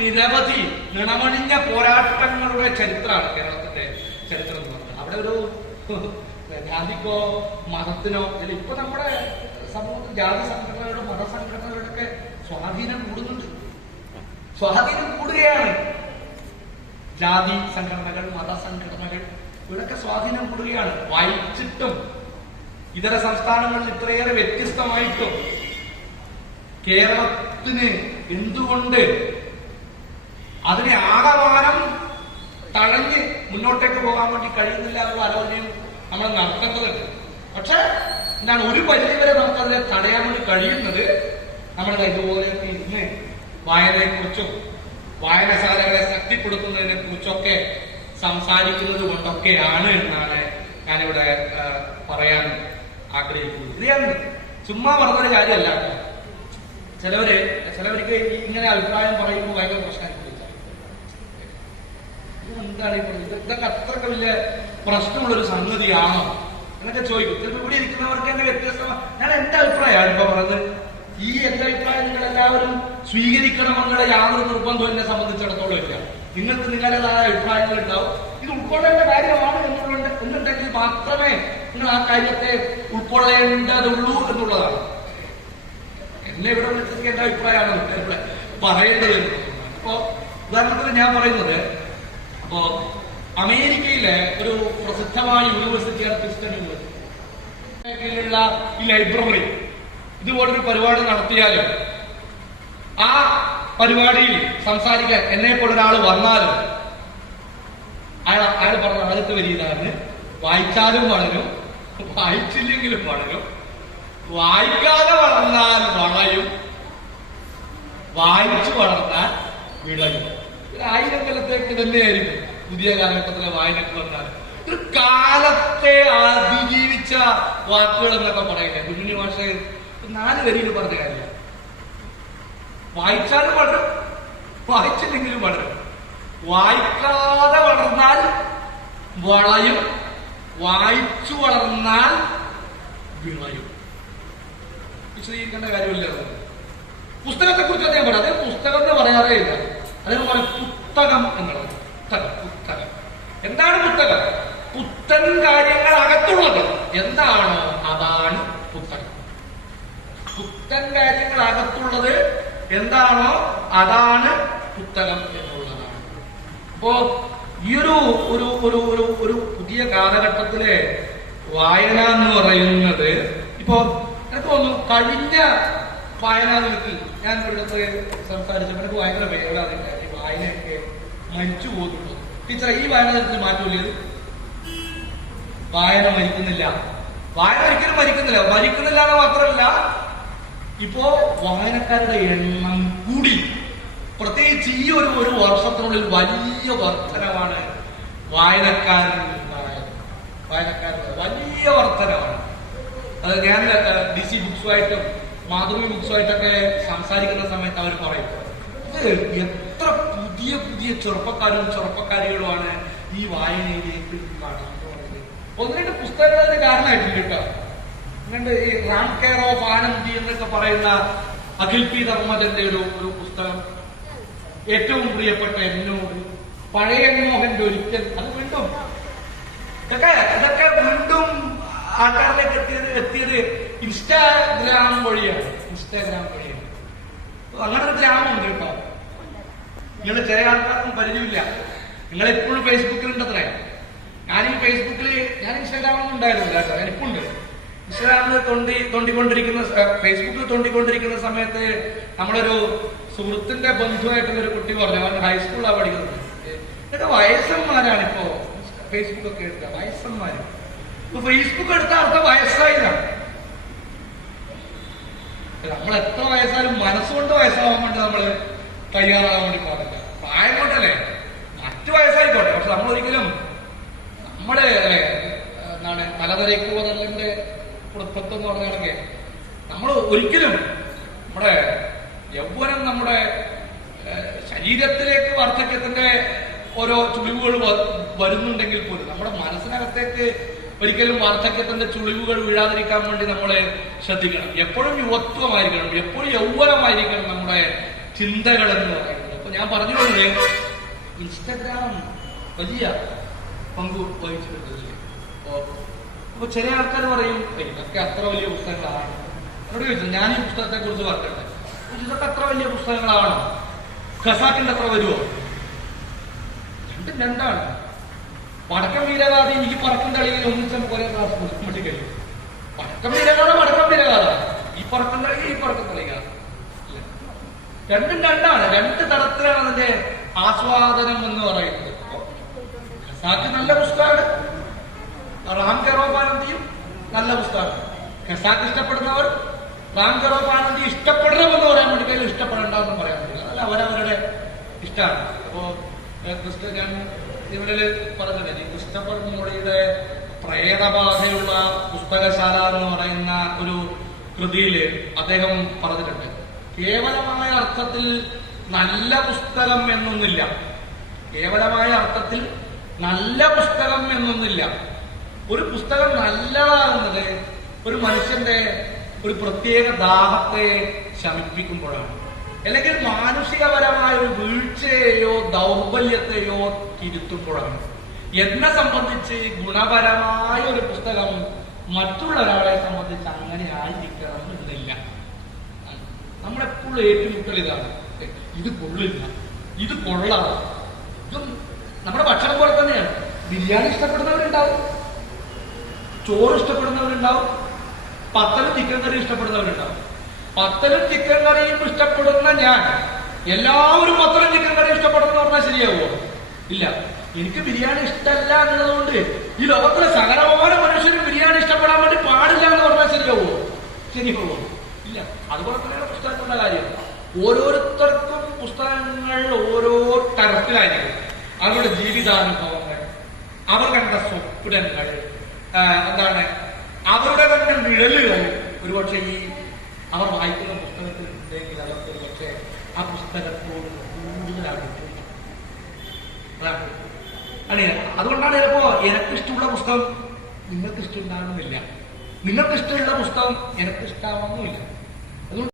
നിരവധി നിണമണിഞ്ഞ പോരാട്ടങ്ങളുടെ ചരിത്രമാണ് കേരളത്തിന്റെ ചരിത്രം എന്ന് പറഞ്ഞത്. അവിടെ ഒരു ജാതിക്കോ മതത്തിനോ ഇപ്പൊ നമ്മുടെ സമൂഹത്തിൽ ജാതി സംഘടനകളുടെ മതസംഘടനകളുടെ ഒക്കെ സ്വാധീനം കൂടുകയാണ്. ജാതി സംഘടനകൾ, മതസംഘടനകൾ ഇവരൊക്കെ സ്വാധീനം കൂടുകയാണ്. വായിച്ചിട്ടും ഇതര സംസ്ഥാനങ്ങളിൽ ഇത്രയേറെ വ്യത്യസ്തമായിട്ടും കേരളത്തിന് എന്തുകൊണ്ട് അതിനെ ആകമാനം തഴഞ്ഞ് മുന്നോട്ടേക്ക് പോകാൻ വേണ്ടി കഴിയുന്നില്ല എന്നുള്ള ആലോചനയും നമ്മൾ നടത്തേണ്ടതുണ്ട്. പക്ഷെ എന്താണ്, ഒരു പരിധിവരെ നമുക്കതിനെ തടയാൻ വേണ്ടി കഴിയുന്നത് നമ്മൾ ഇതുപോലെ ഇന്ന് വായനയെക്കുറിച്ചും വായനശാലകളെ ശക്തിപ്പെടുത്തുന്നതിനെ കുറിച്ചൊക്കെ സംസാരിക്കുന്നത് കൊണ്ടൊക്കെയാണ് എന്നാണ് ഞാനിവിടെ പറയാൻ ആഗ്രഹിക്കുന്നത്. ഇത് ഞാൻ ചുമ്മാ പറഞ്ഞൊരു കാര്യമല്ല. ചിലവർക്ക് ഇങ്ങനെ അഭിപ്രായം പറയുമ്പോൾ ഭയങ്കര പ്രശ്നം എന്താണ് ഈ പറഞ്ഞത്, ഇതൊക്കെ അത്രയ്ക്ക് വലിയ പ്രശ്നമുള്ളൊരു സംഗതിയാണോ എന്നൊക്കെ ചോദിക്കും. ചിലപ്പോൾ ഇവിടെ ഇരിക്കുന്നവർക്ക് തന്നെ വ്യത്യസ്തമാണ്. ഞാൻ എന്റെ അഭിപ്രായമാണ് ഇപ്പൊ പറഞ്ഞത്. ഈ എന്റെ അഭിപ്രായം നിങ്ങൾ എല്ലാവരും സ്വീകരിക്കണമെന്നുള്ള യാതൊരു നിർബന്ധവും എന്നെ സംബന്ധിച്ചിടത്തോളം ഇല്ല. നിങ്ങൾക്ക് നിങ്ങളുടേതായ അഭിപ്രായങ്ങൾ ഉണ്ടാവും. ഇത് ഉൾക്കൊള്ളേണ്ട കാര്യമാണ് എന്നുണ്ടെങ്കിൽ മാത്രമേ നിങ്ങൾ ആ കാര്യത്തെ ഉൾക്കൊള്ളേണ്ടതുള്ളൂ എന്നുള്ളതാണ്. എന്നെ ഇവിടെ വിളിച്ചെങ്കിൽ എന്റെ അഭിപ്രായമാണ് ഇവിടെ പറയേണ്ടത്. അപ്പോ ഉദാഹരണത്തിന് ഞാൻ പറയുന്നത്, അപ്പോ അമേരിക്കയിലെ ഒരു പ്രസിദ്ധമായ യൂണിവേഴ്സിറ്റിയാണ് ക്രിസ്ത്യൻ യൂണിവേഴ്സിറ്റിയിലുള്ള ഈ ലൈബ്രറി ഇതുപോലൊരു പരിപാടി നടത്തിയാലും ആ പരിപാടിയിൽ സംസാരിക്കാൻ എന്നെ പോലൊരാൾ വന്നാലും അയാൾ പറഞ്ഞ ആദ്യത്തെ വരിയിലാണ്, വായിച്ചാലും വളരും, വായിച്ചില്ലെങ്കിലും വളരും, വായിക്കാതെ വളർന്നാൽ വളയും, വായിച്ചു വളർന്നാൽ വിളയും. 1000 കൊല്ലത്തേക്ക് തന്നെയായിരിക്കും പുതിയ കാലഘട്ടത്തിലെ വായനക്ക് വന്നാൽ. ഒരു കാലത്തെ അതിജീവിച്ച വാക്കുകൾ എന്നൊക്കെ പറയില്ലേ കുഞ്ഞുണ്ണി ഭാഷ 4 വരിയിൽ പറഞ്ഞ കാര്യം. വായിച്ചാലും വളരും, വായിച്ചില്ലെങ്കിലും വളരും, വായിക്കാതെ വളർന്നാൽ വളയും, വായിച്ചു വളർന്നാൽ വിളയും. വിശദീകരിക്കേണ്ട കാര്യമില്ല. പുസ്തകത്തെ കുറിച്ച് അദ്ദേഹം പറയാം. അദ്ദേഹം പുസ്തകം എന്ന് പറയാറേ ഇല്ല. അദ്ദേഹം പറയും പുസ്തകം എന്നുള്ളത്. പുസ്തകം എന്താണ് പുസ്തകം? പുത്തൻ കാര്യങ്ങൾ അകത്തുള്ളത് എന്താണോ അതാണ് പുസ്തകം. പുത്തൻ കാര്യങ്ങൾ അകത്തുള്ളത് എന്താണോ അതാണ് പുസ്തകം എന്നുള്ളതാണ്. അപ്പോ ഈ ഒരു പുതിയ കാലഘട്ടത്തിലെ വായന എന്ന് പറയുന്നത്, ഇപ്പോ എനിക്ക് തോന്നുന്നു കഴിഞ്ഞ വായനാ ദിനത്തിൽ ഞാൻ ഇവിടുത്തെ സംസാരിച്ചപ്പോൾ എനിക്ക് ഭയങ്കര വേദന. ഈ വായനയൊക്കെ മരിച്ചു പോകുന്നുള്ളൂ. ടീച്ചർ, ഈ വായനാ ദിനത്തിൽ മാറ്റമില്ല. വായന മരിക്കുന്നില്ല. വായന ഒരിക്കലും മരിക്കുന്നില്ല എന്ന് മാത്രമല്ല, ഇപ്പോ വായനക്കാരുടെ എണ്ണം കൂടി. പ്രത്യേകിച്ച് ഈ ഒരു വർഷത്തിനുള്ളിൽ വലിയ വർധനമാണ് വായനക്കാരുടെ വലിയ വർധനമാണ്. അത് ഞാൻ DC ബുക്സുമായിട്ടും മാതൃഭൂമി ബുക്സുമായിട്ടൊക്കെ സംസാരിക്കുന്ന സമയത്ത് അവർ പറയും, ഇത് എത്ര പുതിയ പുതിയ ചെറുപ്പക്കാരികളുമാണ് ഈ വായനയിലേക്ക് കടന്നു പറയുന്നത്. ഒന്ന് രണ്ട് പുസ്തകങ്ങളുടെ കാരണമായിട്ടില്ല കേട്ടോ. എന്നിട്ട് ഈ റാം കെയർ ഓഫ് ആനന്ദി എന്നൊക്കെ പറയുന്ന അഖിൽ പി ധർമ്മജന്റെ ഒരു പുസ്തകം, ഏറ്റവും പ്രിയപ്പെട്ട എന്നോട്, പഴയ മോഹന്റെ ഒരിക്കൽ, അത് വീണ്ടും ഇതൊക്കെ വീണ്ടും ആൾക്കാരിലേക്ക് എത്തിയത് ഇൻസ്റ്റാഗ്രാം വഴിയാണ്. അങ്ങനെ ഒരു ഗ്രാമമുണ്ട് കേട്ടോ. നിങ്ങൾ ചില ആൾക്കാർക്കും പരിചയമില്ല. നിങ്ങളെപ്പോഴും ഫേസ്ബുക്കിലുണ്ടത്രേ. ഞാൻ ഇൻസ്റ്റാഗ്രാമൊന്നും ഉണ്ടായിരുന്നില്ല കേട്ടോ, ഞാനിപ്പുണ്ട്. ഇൻസ്റ്റാഗ്രാമിൽ ഫേസ്ബുക്കിൽ തോണ്ടിക്കൊണ്ടിരിക്കുന്ന സമയത്ത് നമ്മളൊരു സുഹൃത്തിന്റെ ബന്ധുവായിട്ടുള്ളൊരു കുട്ടി പറഞ്ഞു, അവൻ ഹൈസ്കൂളിലാണ് പഠിക്കുന്നത്, ഇതൊക്കെ വയസ്സന്മാരാണ് ഇപ്പോ ഫേസ്ബുക്ക് ഒക്കെ എടുക്കുക, വയസ്സന്മാര്. ഇപ്പൊ ഫേസ്ബുക്ക് എടുത്ത അർത്ഥം വയസ്സായതാണ്. നമ്മൾ എത്ര വയസ്സായാലും മനസ്സുകൊണ്ട് വയസ്സാവാൻ വേണ്ടി നമ്മള് തയ്യാറാകാൻ വേണ്ടി പാടില്ല. പ്രായം കൊണ്ടല്ലേ, മറ്റു വയസ്സായിക്കോട്ടെ, പക്ഷെ നമ്മളൊരിക്കലും നമ്മുടെ എന്താണ് മലനിരക്കുവതലിന്റെ കുടുംബത്വം എന്ന് പറഞ്ഞാണെങ്കിൽ നമ്മൾ ഒരിക്കലും നമ്മുടെ യൗവനം നമ്മുടെ ശരീരത്തിലേക്ക് വാർദ്ധക്യത്തിന്റെ ഓരോ ചുളിവുകൾ വരുന്നുണ്ടെങ്കിൽ പോലും നമ്മുടെ മനസ്സിനകത്തേക്ക് ഒരിക്കലും വാർദ്ധക്യത്തിന്റെ ചുളിവുകൾ വീഴാതിരിക്കാൻ വേണ്ടി നമ്മളെ ശ്രദ്ധിക്കണം. എപ്പോഴും യുവത്വമായിരിക്കണം, എപ്പോഴും യൗവനമായിരിക്കണം നമ്മുടെ ചിന്തകൾ എന്ന് പറയുന്നത്. അപ്പൊ ഞാൻ പറഞ്ഞുകൊണ്ട് ഇൻസ്റ്റഗ്രാം വലിയ പങ്ക് വഹിച്ചിട്ടുണ്ട്. അപ്പൊ ചില ആൾക്കാർ പറയും ഇതൊക്കെ അത്ര വലിയ പുസ്തകങ്ങളാണ്. എന്നോട് ചോദിച്ചു, ഞാൻ ഈ പുസ്തകത്തെ കുറിച്ച് പറഞ്ഞിട്ടുണ്ട്, ഇതൊക്കെ അത്ര വലിയ പുസ്തകങ്ങളാണോ? ഖസാക്കിന്റെ അത്ര വരുമോ? രണ്ടാണ്. വടക്കം വീരഗാഥ ഈ പറക്കും കളിയിൽ ഒന്നിച്ചും കുറെ ക്ലാസ് മട്ടി കഴിയും. വടക്കം വീരഗാഥ ഈ പറക്കും കളിക രണ്ടാണ്. രണ്ട് തരത്തിലാണ് അതിന്റെ ആസ്വാദനം എന്ന് പറയുന്നത്. ഖസാക്ക് നല്ല പുസ്തകമാണ്, റാം കെയർ ഓഫ് ആനന്ദിയും നല്ല പുസ്തകമാണ്. ഖസാക്ക് ഇഷ്ടപ്പെടുന്നവർ റാം കെയർ ഓഫ് ആനന്ദി ഇഷ്ടപ്പെടണമെന്ന് പറയാൻ വേണ്ടി കയ്യിൽ ഇഷ്ടപ്പെടണ്ടെന്ന് പറയാൻ പറ്റില്ല, അല്ല അവരവരുടെ ഇഷ്ടമാണ്. അപ്പോ ഞാൻ ഇവിടെ പറഞ്ഞത് ക്രിസ്റ്റഫർ മോളിയുടെ പ്രേതബാധയുള്ള പുസ്തകശാല എന്ന് പറയുന്ന ഒരു കൃതിയില് അദ്ദേഹം പറഞ്ഞിട്ടുണ്ട്, കേവലമായ അർത്ഥത്തിൽ നല്ല പുസ്തകം എന്നൊന്നില്ല. കേവലമായ അർത്ഥത്തിൽ നല്ല പുസ്തകം എന്നൊന്നില്ല. ഒരു പുസ്തകം നല്ലതാകുന്നത് ഒരു മനുഷ്യന്റെ ഒരു പ്രത്യേക ദാഹത്തെ ശമിപ്പിക്കുമ്പോഴാണ്, അല്ലെങ്കിൽ മാനുഷികപരമായ ഒരു വീഴ്ചയെയോ ദൗർബല്യത്തെയോ തിരുത്തുമ്പോഴാണ്. എന്നെ സംബന്ധിച്ച് ഗുണപരമായ ഒരു പുസ്തകം മറ്റുള്ള ഒരാളെ സംബന്ധിച്ച് അങ്ങനെ ആയിരിക്കണം എന്നില്ല. നമ്മളെപ്പോഴും ഏറ്റുമുട്ടൽ ഇതാണ്, ഇത് കൊള്ളില്ല, ഇത് കൊള്ളാം. ഇതും നമ്മുടെ ഭക്ഷണം പോലെ തന്നെയാണ്. ബിരിയാണി ഇഷ്ടപ്പെടുന്നവരുണ്ടാവും, ചോറ് ഇഷ്ടപ്പെടുന്നവരുണ്ടാവും, പത്തലും ചിക്കൻ കറി ഇഷ്ടപ്പെടുന്നവരുണ്ടാവും. പത്തലും ചിക്കൻ കറിയും ഇഷ്ടപ്പെടുന്ന ഞാൻ എല്ലാവരും പത്തലും ചിക്കൻ കറി ഇഷ്ടപ്പെടുന്ന പറഞ്ഞാൽ ശരിയാവുമോ? ഇല്ല. എനിക്ക് ബിരിയാണി ഇഷ്ടമല്ല എന്നുള്ളതുകൊണ്ട് ഈ ലോകത്തിലെ സകലമായ മനുഷ്യരും ബിരിയാണി ഇഷ്ടപ്പെടാൻ വേണ്ടി പാടില്ല എന്ന് പറഞ്ഞാൽ ശരിയാവുമോ? ശരിയാവുമോ? ഇല്ല. അതുപോലെ തന്നെയാണ് പുസ്തകങ്ങളുടെ കാര്യം. ഓരോരുത്തർക്കും പുസ്തകങ്ങൾ ഓരോ തരത്തിലായിരിക്കും. അവരുടെ ജീവിതാനുഭവങ്ങൾ, അവർ കണ്ട സ്വപ്നങ്ങൾ, എന്താണ് അവരുടെ തന്നെ നിഴലുകൾ ഒരുപക്ഷെ ഈ അവർ വായിക്കുന്ന പുസ്തകത്തിൽ ഉണ്ടെങ്കിൽ അവർക്ക് ഒരുപക്ഷെ ആ പുസ്തകത്തോട് കൂടുതൽ അടുപ്പം. അതുകൊണ്ടാണ് ചിലപ്പോ എനിക്കിഷ്ടമുള്ള പുസ്തകം നിങ്ങൾക്ക് ഇഷ്ടമുണ്ടാകുന്നില്ല, നിങ്ങൾക്ക് ഇഷ്ടമുള്ള പുസ്തകം എനിക്ക് ഇഷ്ടമാവുന്നില്ല.